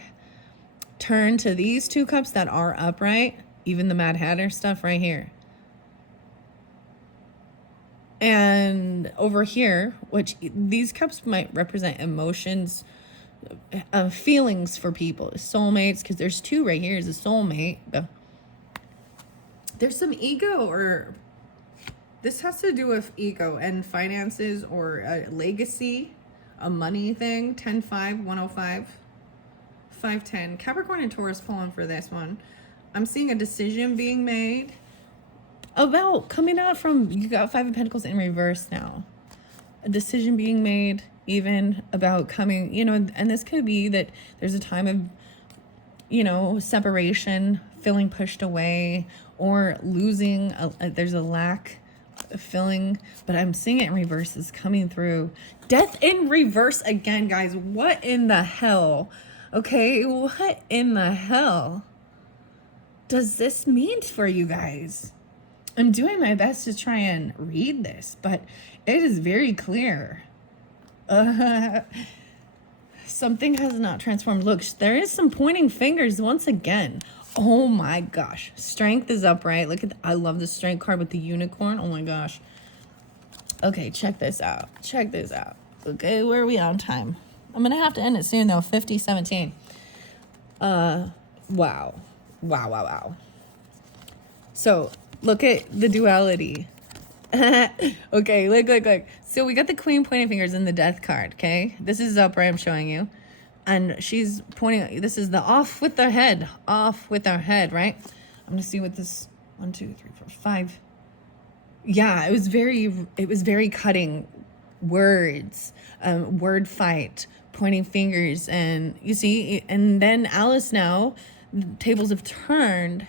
turned to these 2 cups that are upright. Even the Mad Hatter stuff right here. And over here, which these cups might represent emotions, feelings for people, soulmates, because there's 2 right here is a soulmate. There's some ego, or this has to do with ego and finances or a legacy, a money thing. 10-5, 105, 510. Capricorn and Taurus pulling for this one. I'm seeing a decision being made about coming out from, you got 5 of Pentacles in reverse now. A decision being made even about coming, you know, and this could be that there's a time of, you know, separation, feeling pushed away, or losing, there's a lack of feeling, but I'm seeing it in reverse is coming through. Death in reverse again, guys. What in the hell? Okay, what in the hell does this mean for you guys? I'm doing my best to try and read this, but it is very clear. Something has not transformed. Look, there is some pointing fingers once again. Oh my gosh. Strength is upright. Look at I love the strength card with the unicorn. Oh my gosh. Okay, check this out. Check this out. Okay, where are we on time? I'm going to have to end it soon though. 50:17. Wow. Wow. So, look at the duality. Okay, look. So we got the queen pointing fingers in the death card, okay? This is upright, I'm showing you. And she's pointing, this is the off with our head, right? I'm gonna see what this, 1, 2, 3, 4, 5. Yeah, it was very cutting words, word fight, pointing fingers. And you see, and then Alice now, the tables have turned.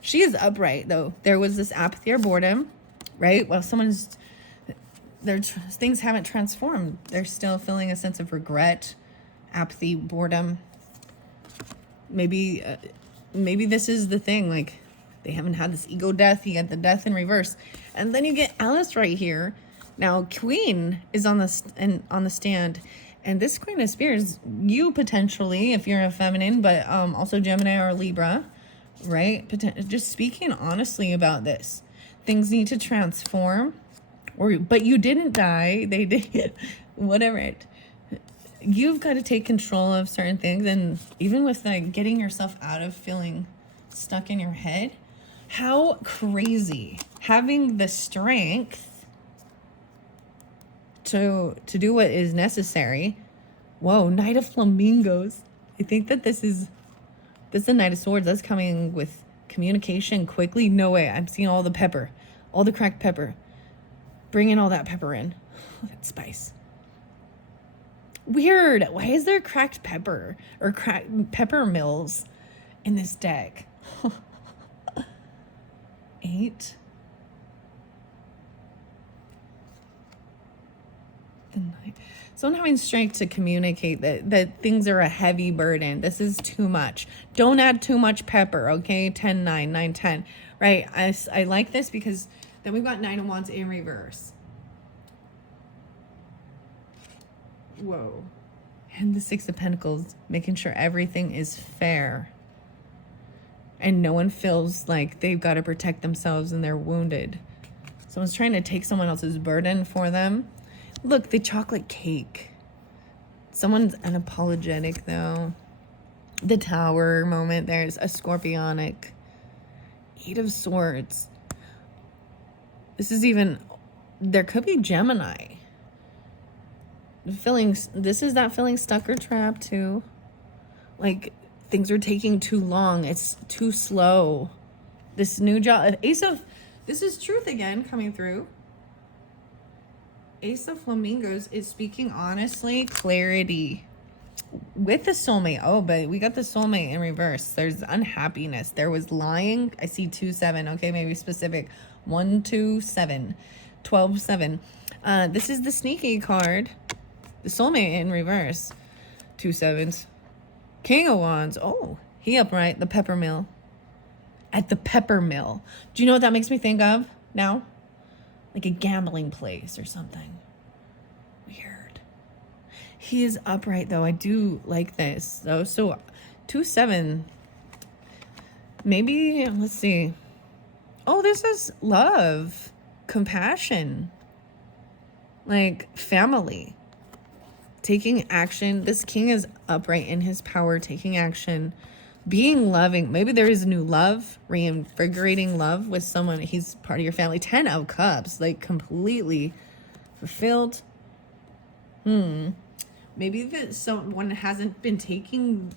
She is upright though. There was this apathy or boredom, right? Well, things haven't transformed. They're still feeling a sense of regret, apathy, boredom. Maybe this is the thing. Like they haven't had this ego death. You get the death in reverse, and then you get Alice right here. Now Queen is on the stand, and this Queen of Spears, you potentially, if you're a feminine, but also Gemini or Libra. Right? Just speaking honestly about this. Things need to transform. But you didn't die. They did. Whatever. You've got to take control of certain things. And even with like getting yourself out of feeling stuck in your head. How crazy. Having the strength to do what is necessary. Whoa, Knight of Flamingos. I think that this is the Knight of Swords. That's coming with communication quickly. No way. I'm seeing all the pepper. All the cracked pepper. Bringing all that pepper in. Oh, that spice. Weird. Why is there cracked pepper or cracked pepper mills in this deck? 8. The 9. So I'm having strength to communicate that things are a heavy burden. This is too much. Don't add too much pepper, okay? 10, 9, 9, 10. Right? I like this because then we've got 9 of Wands in reverse. Whoa. And the 6 of Pentacles, making sure everything is fair. And no one feels like they've got to protect themselves and they're wounded. Someone's trying to take someone else's burden for them. Look, the chocolate cake. Someone's unapologetic, though. The Tower moment, there's a Scorpionic. 8 of Swords. This is even... There could be Gemini. This is that feeling stuck or trapped, too. Like, things are taking too long. It's too slow. This new job... Ace of... This is truth again coming through. Ace of Flamingos is speaking honestly, clarity with the soulmate. Oh, but we got the soulmate in reverse. There's unhappiness. There was lying. I see 2, 7. Okay, maybe specific. 1, 2, 7. 12, 7. This is the sneaky card. The soulmate in reverse. 2 7s. King of Wands. Oh, he upright. The pepper mill. At the pepper mill. Do you know what that makes me think of now? Like a gambling place or something. Weird. He is upright, though. I do like this. So 2, 7. Maybe, let's see. Oh, this is love. Compassion. Like family. Taking action. This king is upright in his power. Taking action. Being loving. Maybe there is new love, reinvigorating love with someone. He's part of your family. 10 of Cups, like completely fulfilled. Maybe that someone hasn't been taking,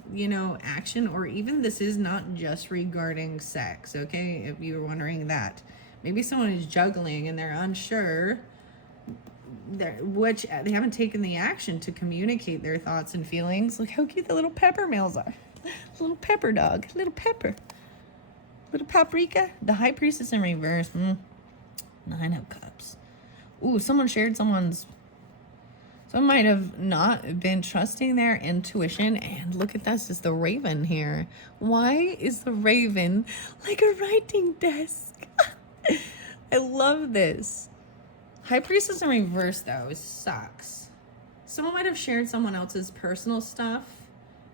action, or even this is not just regarding sex, okay? If you were wondering that. Maybe someone is juggling and they're unsure, which they haven't taken the action to communicate their thoughts and feelings. Look how cute the little pepper mills are. Little pepper dog. Little pepper. Little paprika. The High Priestess in reverse. 9 of Cups. Ooh, someone shared someone's Some might have not been trusting their intuition. And look at this, is the raven here. Why is the raven like a writing desk? I love this. High Priestess in reverse, though, sucks. Someone might have shared someone else's personal stuff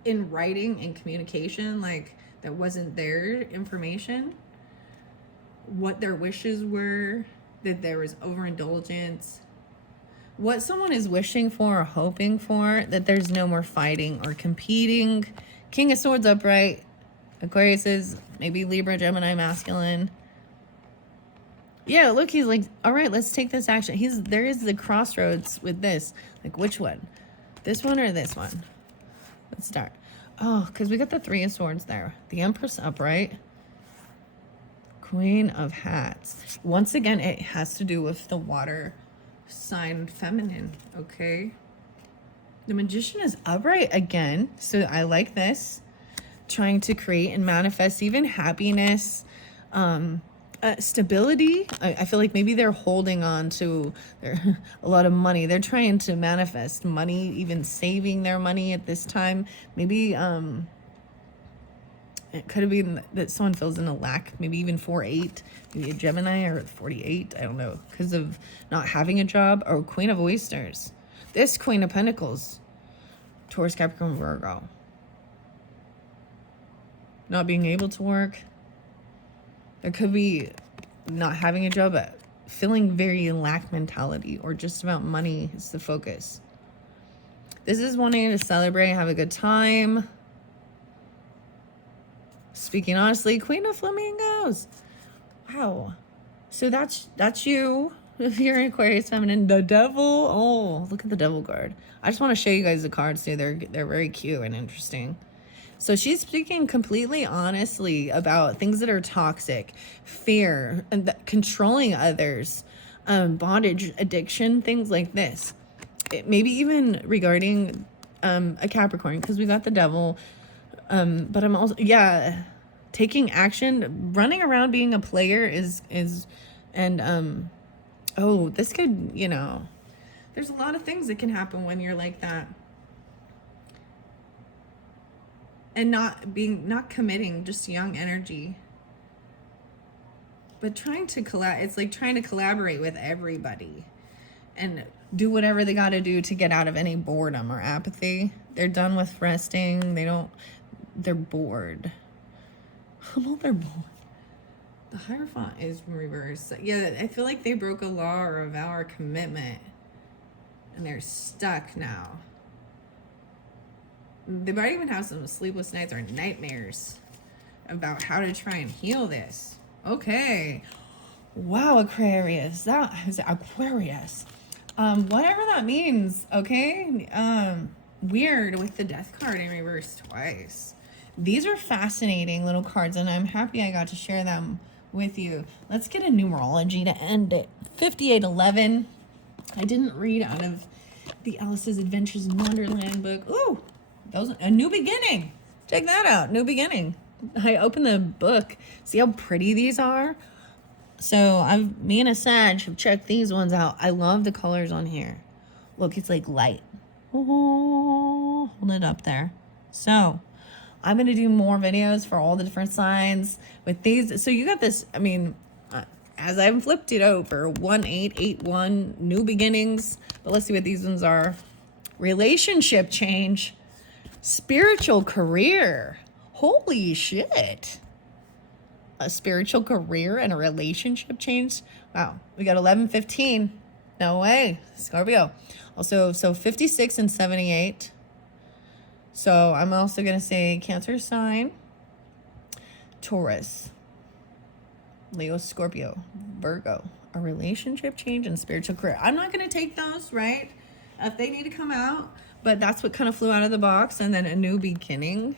in writing and communication, like that wasn't their information. What their wishes were, that there was overindulgence. What someone is wishing for or hoping for, that there's no more fighting or competing. King of Swords upright. Aquarius is maybe Libra, Gemini, masculine. Yeah, look, he's like, all right, let's take this action. There is the crossroads with this. Like, which one? This one or this one? Let's start. Oh, because we got the Three of Swords there. The Empress upright. Queen of Hats. Once again, it has to do with the water sign feminine, okay? The Magician is upright again. So I like this. Trying to create and manifest even happiness, stability. I feel like maybe they're holding on to a lot of money. They're trying to manifest money, even saving their money at this time. Maybe it could have been that someone fills in a lack, maybe even 4-8, maybe a Gemini or 48. I don't know, because of not having a job. Or Queen of Oysters. This Queen of Pentacles. Taurus, Capricorn, Virgo. Not being able to work. There could be not having a job, but feeling very lack mentality, or just about money is the focus. This is wanting to celebrate, have a good time. Speaking honestly, Queen of Flamingos. Wow. So that's you. If you're an Aquarius feminine, the Devil. Oh, look at the Devil card. I just want to show you guys the cards too. They're very cute and interesting. So she's speaking completely honestly about things that are toxic, fear, and controlling others, bondage, addiction, things like this. Maybe even regarding a Capricorn, because we got the Devil. But I'm also, yeah, taking action, running around being a player oh, this could, there's a lot of things that can happen when you're like that. And not committing, just young energy. But trying to it's like trying to collaborate with everybody and do whatever they got to do to get out of any boredom or apathy. They're done with resting. They're bored. Well, they're bored. The Hierophant is in reverse. Yeah, I feel like they broke a law or a vow or commitment. And they're stuck now. They might even have some sleepless nights or nightmares about how to try and heal this. Okay. Wow, Aquarius. That is Aquarius. Whatever that means, okay? Weird with the Death card in reverse twice. These are fascinating little cards, and I'm happy I got to share them with you. Let's get a numerology to end it. 5811. I didn't read out of the Alice's Adventures in Wonderland book. Ooh, that was a new beginning. Check that out. New beginning. I opened the book. See how pretty these are? So me and a Sag have checked these ones out. I love the colors on here. Look, it's like light. Oh, hold it up there. So I'm going to do more videos for all the different signs with these. So you got this, as I've flipped it over, 1881, new beginnings. But let's see what these ones are. Relationship change. Spiritual career. Holy shit. A spiritual career and a relationship change. Wow. We got 1115. No way. Scorpio. Also, so 56 and 78. So I'm also going to say Cancer sign, Taurus, Leo, Scorpio, Virgo, a relationship change and spiritual career. I'm not going to take those, right? If they need to come out, but that's what kind of flew out of the box. And then a new beginning,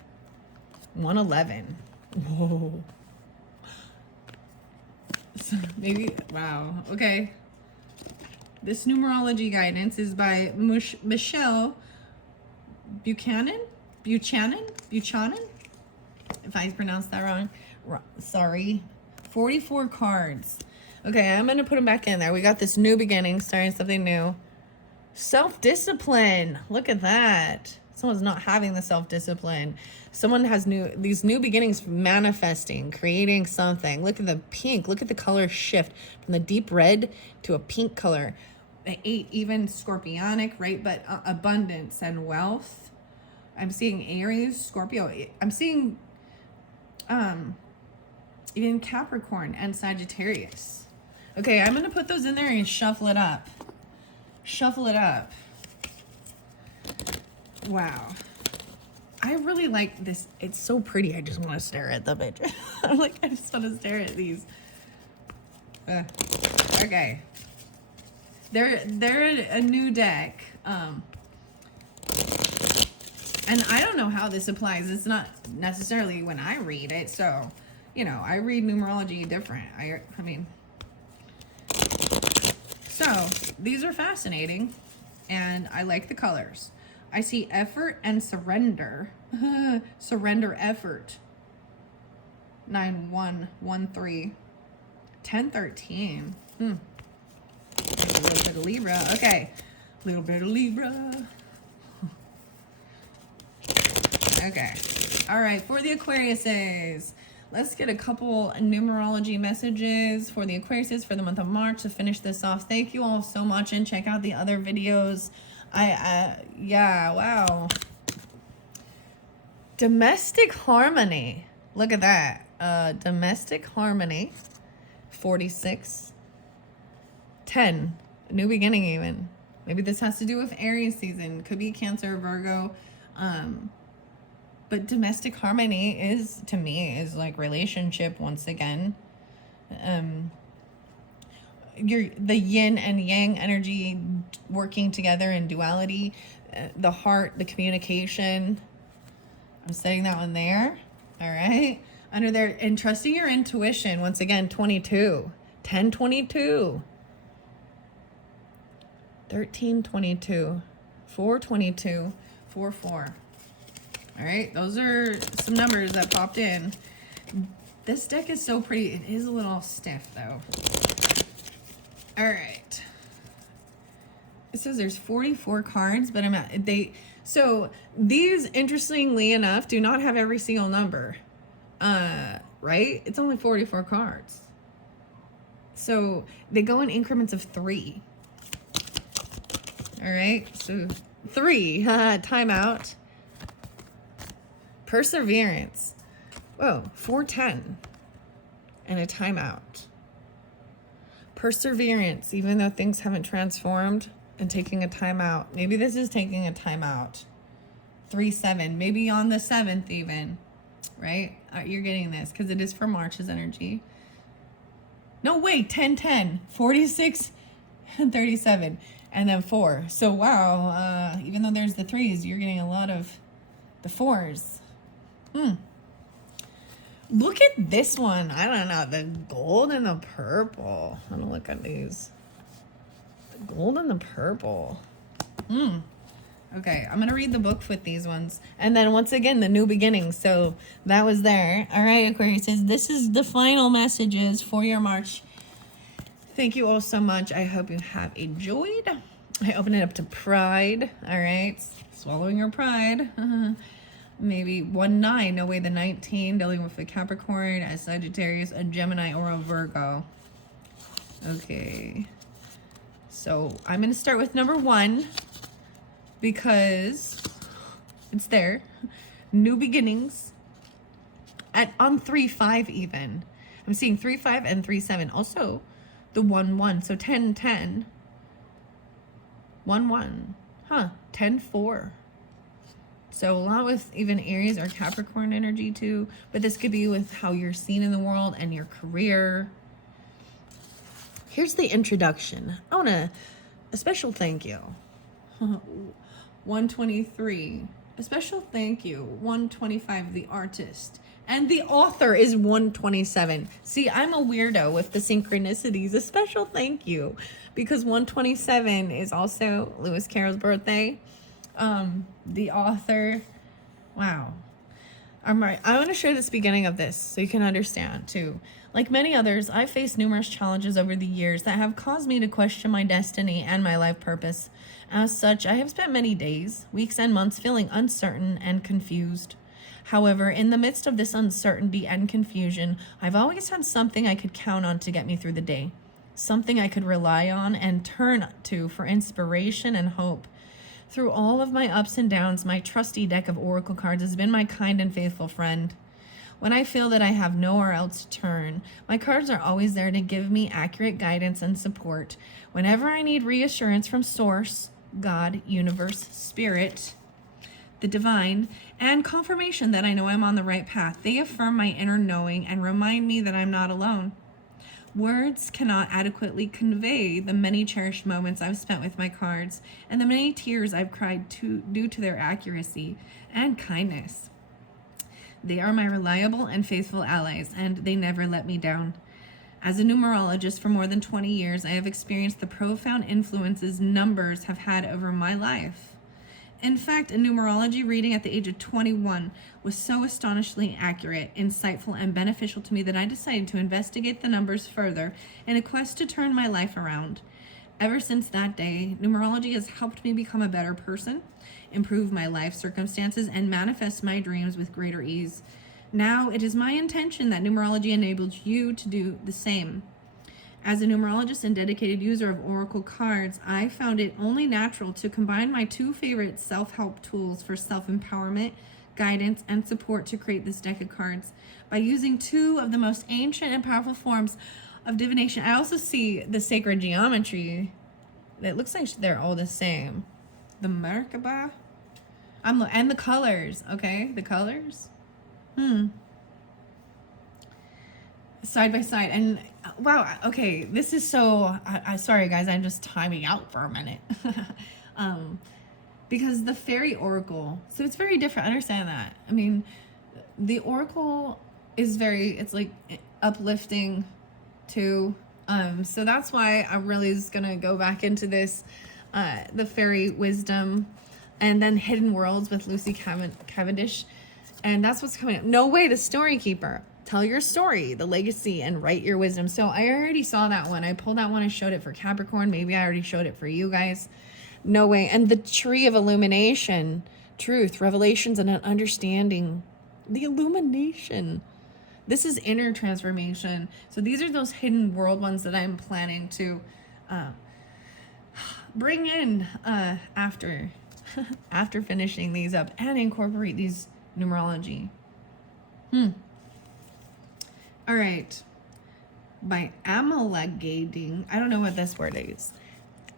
111. Whoa. So maybe, wow. Okay. This numerology guidance is by Michelle Buchanan, if I pronounced that wrong. Sorry. 44 cards. Okay, I'm going to put them back in there. We got this new beginning, starting something new. Self-discipline. Look at that. Someone's not having the self-discipline. Someone has these new beginnings, manifesting, creating something. Look at the pink. Look at the color shift from the deep red to a pink color. The 8, even scorpionic, right? But abundance and wealth. I'm seeing Aries, Scorpio. I'm seeing even Capricorn and Sagittarius. Okay, I'm going to put those in there and shuffle it up. Shuffle it up. Wow. I really like this. It's so pretty. I just want to stare at the picture. I just want to stare at these. Okay. They're a new deck. And I don't know how this applies. It's not necessarily when I read it. So, you know, I read numerology different. I mean, so these are fascinating and I like the colors. I see effort and surrender. Surrender effort. 9113. 1013. A little bit of Libra. Okay. A little bit of Libra. Okay. All right. For the Aquariuses, let's get a couple numerology messages for the Aquariuses for the month of March to finish this off. Thank you all so much, and check out the other videos. Yeah, wow. Domestic harmony. Look at that. Domestic harmony. 46. 10. New beginning even. Maybe this has to do with Aries season. Could be Cancer, Virgo. But domestic harmony is, to me, is like relationship once again. The yin and yang energy working together in duality. The heart, the communication. I'm setting that one there. All right. Under there, and trusting your intuition. Once again, 22. 1022. 1322. 422. 44. All right, those are some numbers that popped in. This deck is so pretty. It is a little stiff, though. All right. It says there's 44 cards, but so these, interestingly enough, do not have every single number. Right? It's only 44 cards. So they go in increments of 3. All right, so 3. Timeout. Perseverance. Whoa, 410. And a timeout. Perseverance, even though things haven't transformed, and taking a timeout. Maybe this is taking a timeout. 3-7, maybe on the 7th even, right? You're getting this because it is for March's energy. No, wait, 10-10, 46 and 37, and then 4. So wow, even though there's the 3s, you're getting a lot of the 4s. Look at this one. I don't know. The gold and the purple. I'm going to look at these. The gold and the purple. Okay. I'm going to read the book with these ones. And then once again, the new beginnings. So that was there. All right, Aquarius. This is the final messages for your March. Thank you all so much. I hope you have enjoyed. I open it up to pride. All right. Swallowing your pride. Maybe 1-9, no way the 19, dealing with a Capricorn, a Sagittarius, a Gemini, or a Virgo. Okay. So I'm going to start with number 1 because it's there. New beginnings on 3-5 even. I'm seeing 3-5 and 3-7. Also the 1-1. So 10-10. 1-1. 10-4. So a lot with even Aries or Capricorn energy too. But this could be with how you're seen in the world and your career. Here's the introduction. I want a special thank you. 123. A special thank you. 125, the artist. And the author is 127. See, I'm a weirdo with the synchronicities. A special thank you. Because 127 is also Lewis Carroll's birthday. The author, wow. I'm right. I want to share this beginning of this so you can understand too. Like many others, I've faced numerous challenges over the years that have caused me to question my destiny and my life purpose. As such, I have spent many days, weeks, and months feeling uncertain and confused. However, in the midst of this uncertainty and confusion, I've always had something I could count on to get me through the day, something I could rely on and turn to for inspiration and hope. Through all of my ups and downs, my trusty deck of oracle cards has been my kind and faithful friend. When I feel that I have nowhere else to turn, my cards are always there to give me accurate guidance and support. Whenever I need reassurance from Source, God, Universe, Spirit, the Divine, and confirmation that I know I'm on the right path, they affirm my inner knowing and remind me that I'm not alone. Words cannot adequately convey the many cherished moments I've spent with my cards and the many tears I've cried due to their accuracy and kindness. They are my reliable and faithful allies, and they never let me down. As a numerologist for more than 20 years, I have experienced the profound influences numbers have had over my life. In fact, a numerology reading at the age of 21 was so astonishingly accurate, insightful, and beneficial to me that I decided to investigate the numbers further in a quest to turn my life around. Ever since that day, numerology has helped me become a better person, improve my life circumstances, and manifest my dreams with greater ease. Now, it is my intention that numerology enables you to do the same. As a numerologist and dedicated user of oracle cards, I found it only natural to combine my two favorite self-help tools for self-empowerment, guidance, and support to create this deck of cards by using two of the most ancient and powerful forms of divination. I also see the sacred geometry. It looks like they're all the same. The Merkaba. And the colors, okay? The colors. Side by side. And wow, okay, this is so, sorry guys, I'm just timing out for a minute. Because the fairy oracle, so it's very different. I understand that. I mean, the oracle is it's like uplifting too. So that's why I really is gonna go back into this, the fairy wisdom, and then Hidden Worlds with Lucy Cavendish. And that's what's coming up. No Way, the Story Keeper. Tell your story, the legacy, and write your wisdom. So I already saw that one. I pulled that one and showed it for Capricorn. Maybe I already showed it for you guys. No Way. And the Tree of Illumination. Truth, revelations, and an understanding. The illumination. This is inner transformation. So these are those hidden world ones that I'm planning to bring in after finishing these up and incorporate these numerology. All right. By amalgamating, I don't know what this word is.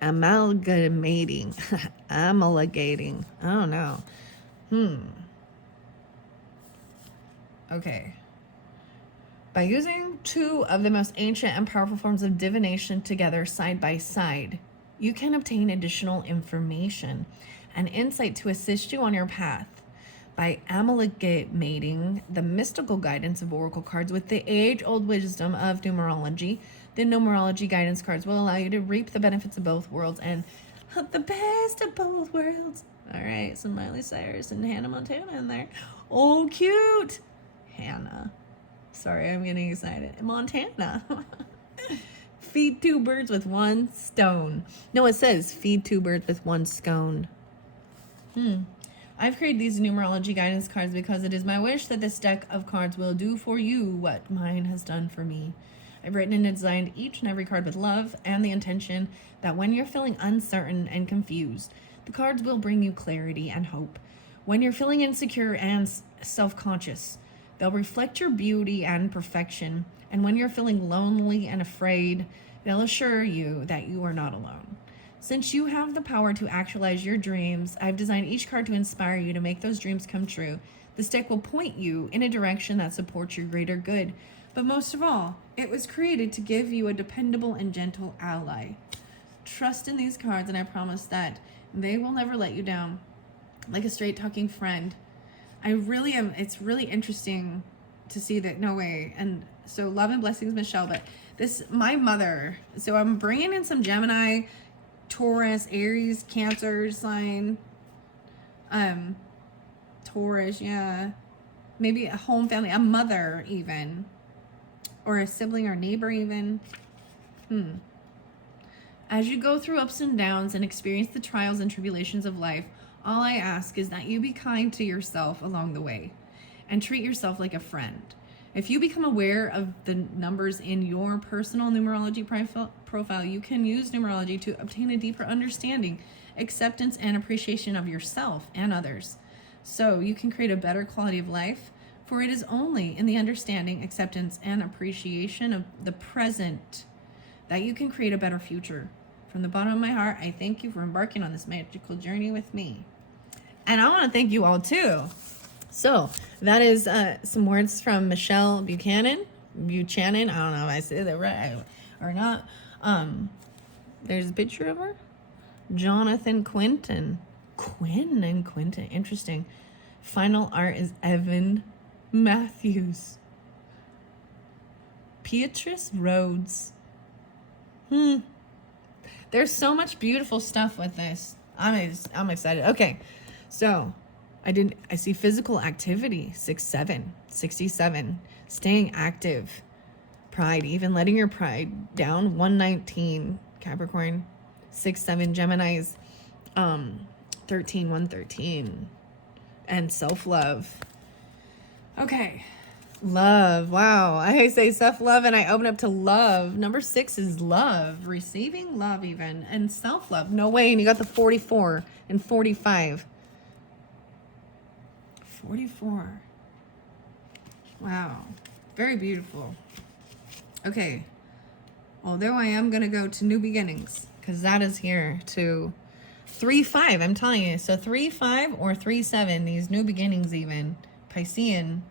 Amalgamating. Amalgamating. I don't know. Okay. By using two of the most ancient and powerful forms of divination together side by side, you can obtain additional information and insight to assist you on your path. By amalgamating the mystical guidance of oracle cards with the age-old wisdom of numerology, the numerology guidance cards will allow you to reap the benefits of both worlds and the best of both worlds. All right, some Miley Cyrus and Hannah Montana in there. Oh, cute. Hannah. Sorry, I'm getting excited. Montana. Feed two birds with one stone. No, it says feed two birds with one scone. I've created these numerology guidance cards because it is my wish that this deck of cards will do for you what mine has done for me. I've written and designed each and every card with love and the intention that when you're feeling uncertain and confused, the cards will bring you clarity and hope. When you're feeling insecure and self-conscious, they'll reflect your beauty and perfection. And when you're feeling lonely and afraid, they'll assure you that you are not alone. Since you have the power to actualize your dreams, I've designed each card to inspire you to make those dreams come true. This deck will point you in a direction that supports your greater good. But most of all, it was created to give you a dependable and gentle ally. Trust in these cards, and I promise that they will never let you down. Like a straight talking friend. I really am. It's really interesting to see that. No Way. And so love and blessings, Michelle. But this, my mother. So I'm bringing in some Gemini, Taurus, Aries, Cancer sign. Taurus, yeah. Maybe a home family, a mother even. or a sibling or neighbor even. As you go through ups and downs and experience the trials and tribulations of life, all I ask is that you be kind to yourself along the way and treat yourself like a friend. If you become aware of the numbers in your personal numerology profile, you can use numerology to obtain a deeper understanding, acceptance, and appreciation of yourself and others. So you can create a better quality of life, for it is only in the understanding, acceptance, and appreciation of the present that you can create a better future. From the bottom of my heart, I thank you for embarking on this magical journey with me. And I want to thank you all too. So that is some words from Michelle Buchanan. I don't know if I said that right or not. There's a picture of her. Jonathan Quinton. Interesting. Final art is Evan Matthews. Beatrice Rhodes. There's so much beautiful stuff with this. I'm excited. Okay, so I see physical activity, 6-7, 67, staying active, pride, even letting your pride down, 119, Capricorn, 6-7, Gemini's, 13, 113, and self-love. Okay. Love. Wow. I say self-love and I open up to love. Number 6 is love. Receiving love even. And self-love. No way. And you got the 44 and 45. 44. Wow. Very beautiful. Okay. Although I am going to go to new beginnings, because that is here to 3-5. I'm telling you. So 3-5 or 3-7. These new beginnings even. Piscean.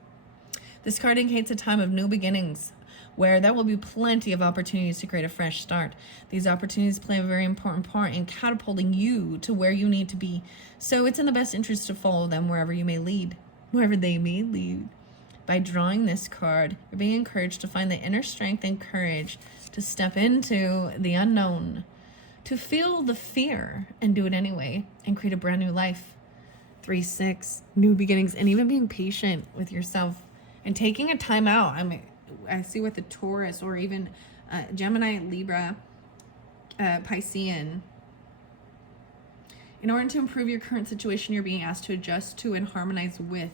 This card indicates a time of new beginnings where there will be plenty of opportunities to create a fresh start. These opportunities play a very important part in catapulting you to where you need to be. So it's in the best interest to follow them wherever they may lead. By drawing this card, you're being encouraged to find the inner strength and courage to step into the unknown, to feel the fear and do it anyway and create a brand new life. 3-6, new beginnings, and even being patient with yourself. And taking a time out. I see with the Taurus or even Gemini, Libra, Piscean. In order to improve your current situation, you're being asked to adjust to and harmonize with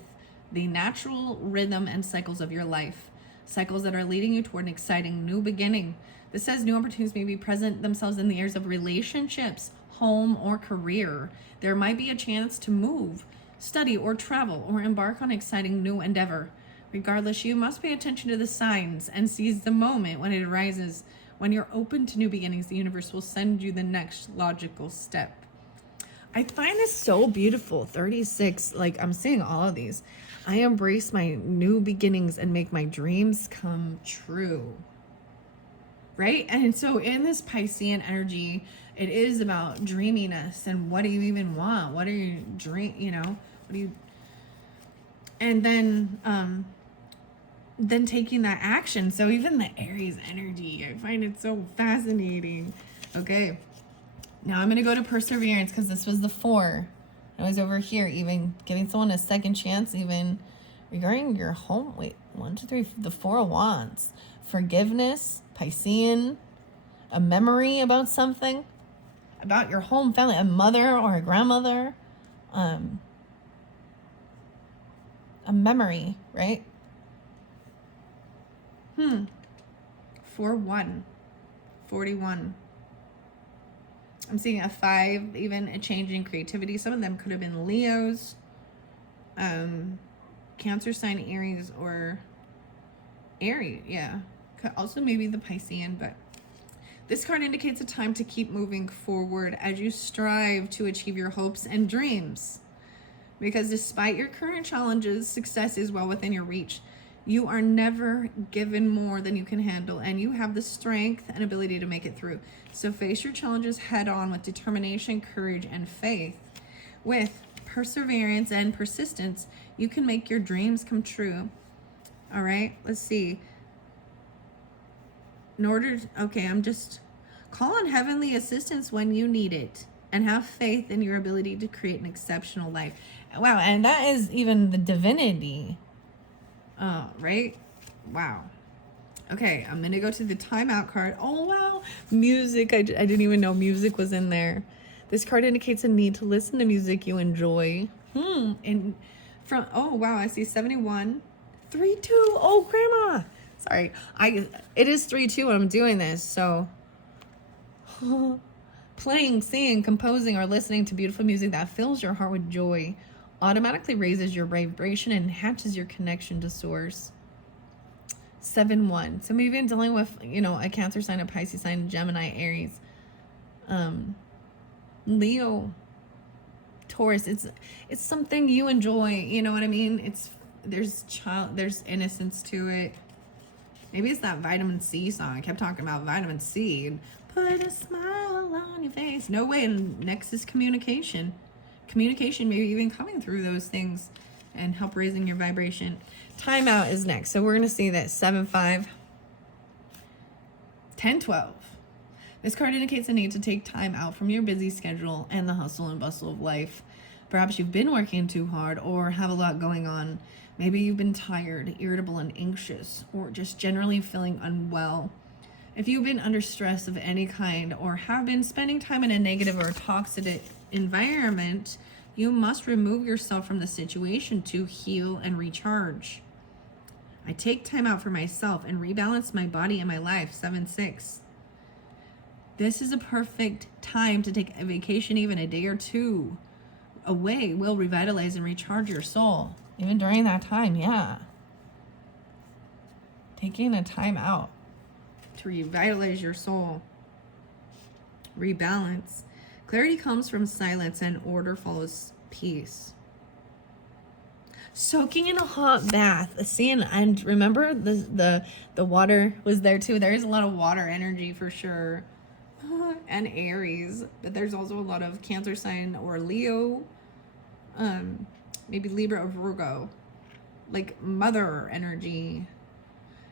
the natural rhythm and cycles of your life. Cycles that are leading you toward an exciting new beginning. This says new opportunities may be present themselves in the areas of relationships, home, or career. There might be a chance to move, study, or travel, or embark on an exciting new endeavor. Regardless, you must pay attention to the signs and seize the moment when it arises. When you're open to new beginnings, the universe will send you the next logical step. I find this so beautiful. 36, like I'm seeing all of these. I embrace my new beginnings and make my dreams come true. Right? And so in this Piscean energy, it is about dreaminess and what do you even want? What are you what do you... And then taking that action. So even the Aries energy, I find it so fascinating. Okay, now I'm going to go to perseverance because this was the 4. I was over here, even giving someone a second chance, even regarding your home. Wait, 1, 2, 3, the 4 of Wands. Forgiveness, Piscean, a memory about something, about your home family, a mother or a grandmother, a memory, right? 4-1, 41. I'm seeing a 5, even a change in creativity. Some of them could have been Leos, Cancer sign, Aries, or Aries. Yeah, could also maybe the Piscean. But this card indicates a time to keep moving forward as you strive to achieve your hopes and dreams. Because despite your current challenges, success is well within your reach. You are never given more than you can handle, and you have the strength and ability to make it through. So face your challenges head on with determination, courage, and faith. With perseverance and persistence, you can make your dreams come true. All right, let's see. I'm just call on heavenly assistance when you need it, and have faith in your ability to create an exceptional life. Wow, and that is even the divinity. Right? Wow. Okay, I'm going to go to the timeout card. Oh, wow. Music. I didn't even know music was in there. This card indicates a need to listen to music you enjoy. And from, oh, wow, I see 71. 3-2. Oh, Grandma. Sorry. It is 3-2 when I'm doing this, so. Playing, singing, composing, or listening to beautiful music that fills your heart with joy automatically raises your vibration and enhances your connection to source. 7-1. So maybe been dealing with, a Cancer sign, a Pisces sign, Gemini, Aries, Leo, Taurus. It's something you enjoy. You know what I mean? There's innocence to it. Maybe it's that vitamin C song. I kept talking about vitamin C. And put a smile on your face. No way. And next is communication. Communication, maybe even coming through those things and help raising your vibration. Timeout is next. So we're going to see that 7-5, 10-12. This card indicates a need to take time out from your busy schedule and the hustle and bustle of life. Perhaps you've been working too hard or have a lot going on. Maybe you've been tired, irritable, and anxious, or just generally feeling unwell. If you've been under stress of any kind or have been spending time in a negative or toxic environment, you must remove yourself from the situation to heal and recharge. I take time out for myself and rebalance my body and my life. 7-6. This is a perfect time to take a vacation, even a day or two away will revitalize and recharge your soul. Even during that time, yeah. Taking a time out to revitalize your soul. Rebalance. Clarity comes from silence and order follows peace. Soaking in a hot bath. See, and remember the water was there too. There is a lot of water energy for sure. And Aries. But there's also a lot of Cancer sign or Leo. Maybe Libra or Virgo. Like mother energy.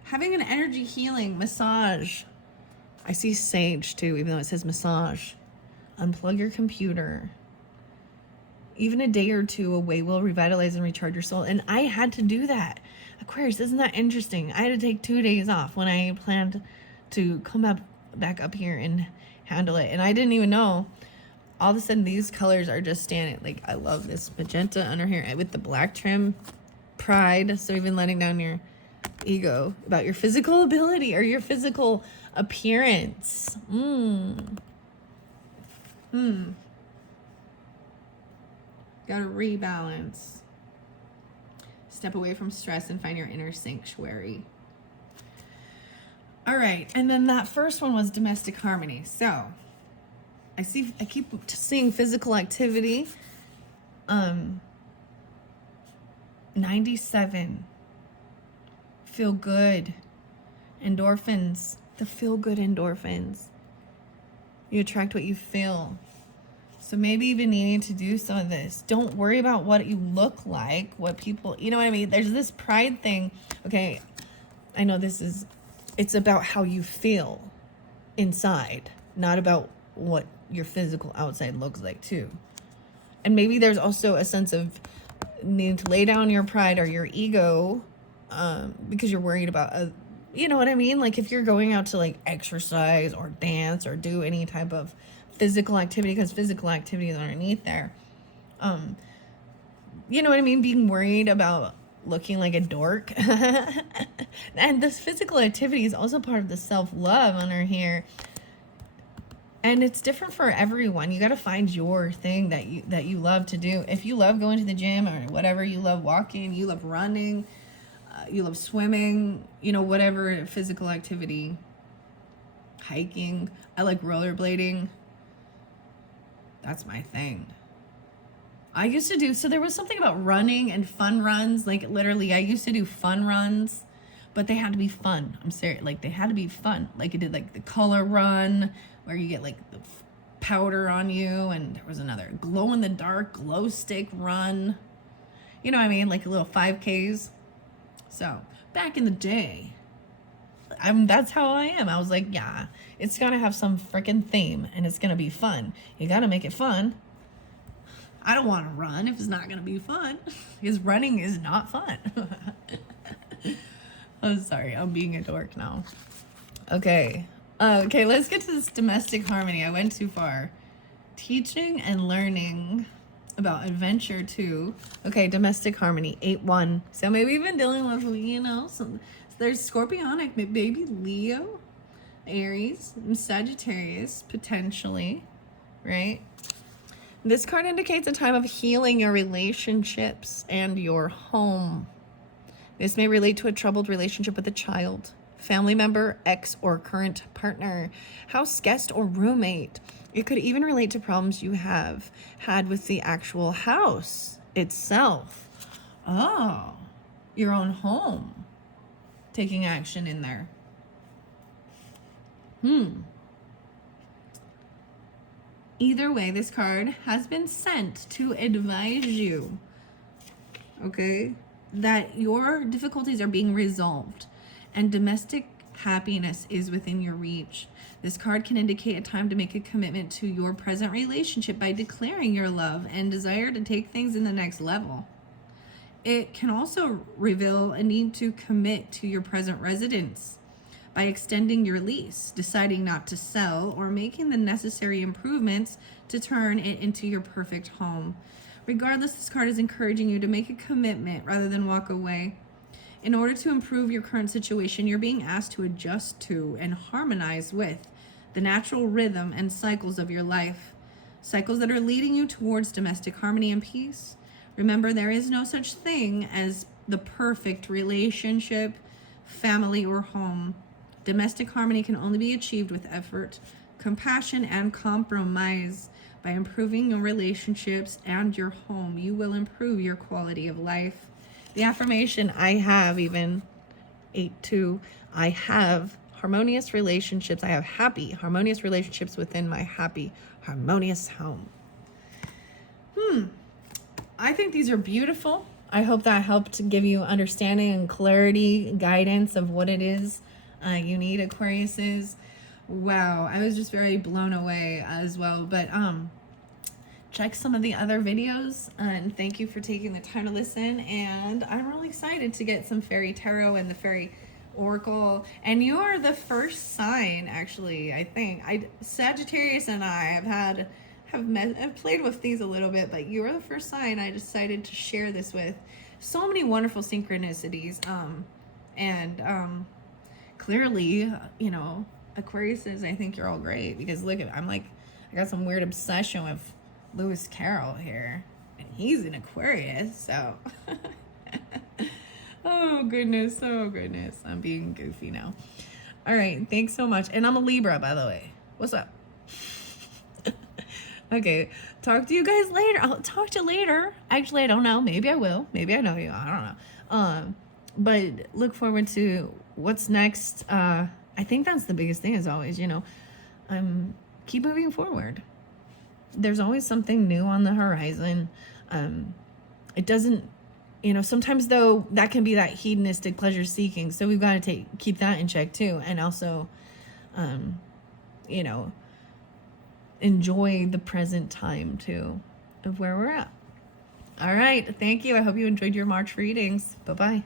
Having an energy healing massage. I see sage too, even though it says massage. Unplug your computer. Even a day or two away will revitalize and recharge your soul. And I had to do that. Aquarius, isn't that interesting? I had to take 2 days off when I planned to come back up here and handle it. And I didn't even know. All of a sudden, these colors are just standing. Like, I love this magenta under here with the black trim. Pride. So even letting down your ego about your physical ability or your physical appearance. Gotta rebalance. Step away from stress and find your inner sanctuary. All right, and then that first one was domestic harmony. So I keep seeing physical activity. 97. Feel good. Endorphins. The feel good endorphins. You attract what you feel. So maybe even needing to do some of this. Don't worry about what you look like, what people, you know what I mean? There's this pride thing. Okay, I know it's about how you feel inside, not about what your physical outside looks like too. And maybe there's also a sense of needing to lay down your pride or your ego because you're worried about, you know what I mean? Like if you're going out to like exercise or dance or do any type of physical activity, because physical activity is underneath there. You know what I mean? Being worried about looking like a dork. And this physical activity is also part of the self-love under here. And it's different for everyone. You got to find your thing that you love to do. If you love going to the gym or whatever, you love walking, you love running, you love swimming, you know, whatever physical activity, hiking. I like rollerblading. That's my thing. I used to do, so there was something about running and fun runs. Like literally, I used to do fun runs, but they had to be fun. I'm serious. Like they had to be fun. Like it did like the color run where you get like the powder on you. And there was another glow in the dark, glow stick run. You know what I mean? Like a little 5Ks. So back in the day, that's how I am. I was like, yeah, it's got to have some freaking theme and it's going to be fun. You got to make it fun. I don't want to run if it's not going to be fun because running is not fun. Oh, sorry. I'm being a dork now. Okay. Okay, let's get to this domestic harmony. I went too far. Teaching and learning about adventure too. Okay, domestic harmony, 8-1. So maybe even dealing with, you know, there's Scorpionic, maybe Leo, Aries, and Sagittarius, potentially, right? This card indicates a time of healing your relationships and your home. This may relate to a troubled relationship with a child, family member, ex or current partner, house guest or roommate. It could even relate to problems you have had with the actual house itself. Oh, your own home. Taking action in there. Either way, this card has been sent to advise you, okay, that your difficulties are being resolved and domestic happiness is within your reach. This card can indicate a time to make a commitment to your present relationship by declaring your love and desire to take things in the next level. It can also reveal a need to commit to your present residence by extending your lease, deciding not to sell, or making the necessary improvements to turn it into your perfect home. Regardless, this card is encouraging you to make a commitment rather than walk away. In order to improve your current situation, you're being asked to adjust to and harmonize with the natural rhythm and cycles of your life, cycles that are leading you towards domestic harmony and peace. Remember, there is no such thing as the perfect relationship, family, or home. Domestic harmony can only be achieved with effort, compassion, and compromise. By improving your relationships and your home, you will improve your quality of life. The affirmation I have, even 8-2, I have harmonious relationships. I have happy, harmonious relationships within my happy, harmonious home. I think these are beautiful. I hope that helped give you understanding and clarity, guidance of what it is you need, Aquariuses. Wow, I was just very blown away as well. But check some of the other videos, and thank you for taking the time to listen. And I'm really excited to get some fairy tarot and the fairy oracle. And you are the first sign, actually. I think Sagittarius and I have played with these a little bit, but you are the first sign I decided to share this with. So many wonderful synchronicities, and clearly, you know, Aquariuses, I think you're all great, because look at, I got some weird obsession with Lewis Carroll here, and he's an Aquarius, so oh goodness, I'm being goofy now. All right, thanks so much. And I'm a Libra, by the way. What's up? Okay, talk to you guys later. I'll talk to you later. Actually, I don't know. Maybe I will. Maybe I know you. I don't know. But look forward to what's next. I think that's the biggest thing, as always, you know. Keep moving forward. There's always something new on the horizon. It doesn't, you know, sometimes though that can be that hedonistic pleasure seeking. So we've got to keep that in check too. And also, you know, enjoy the present time too of where we're at. All right. Thank you. I hope you enjoyed your March readings. Bye-bye.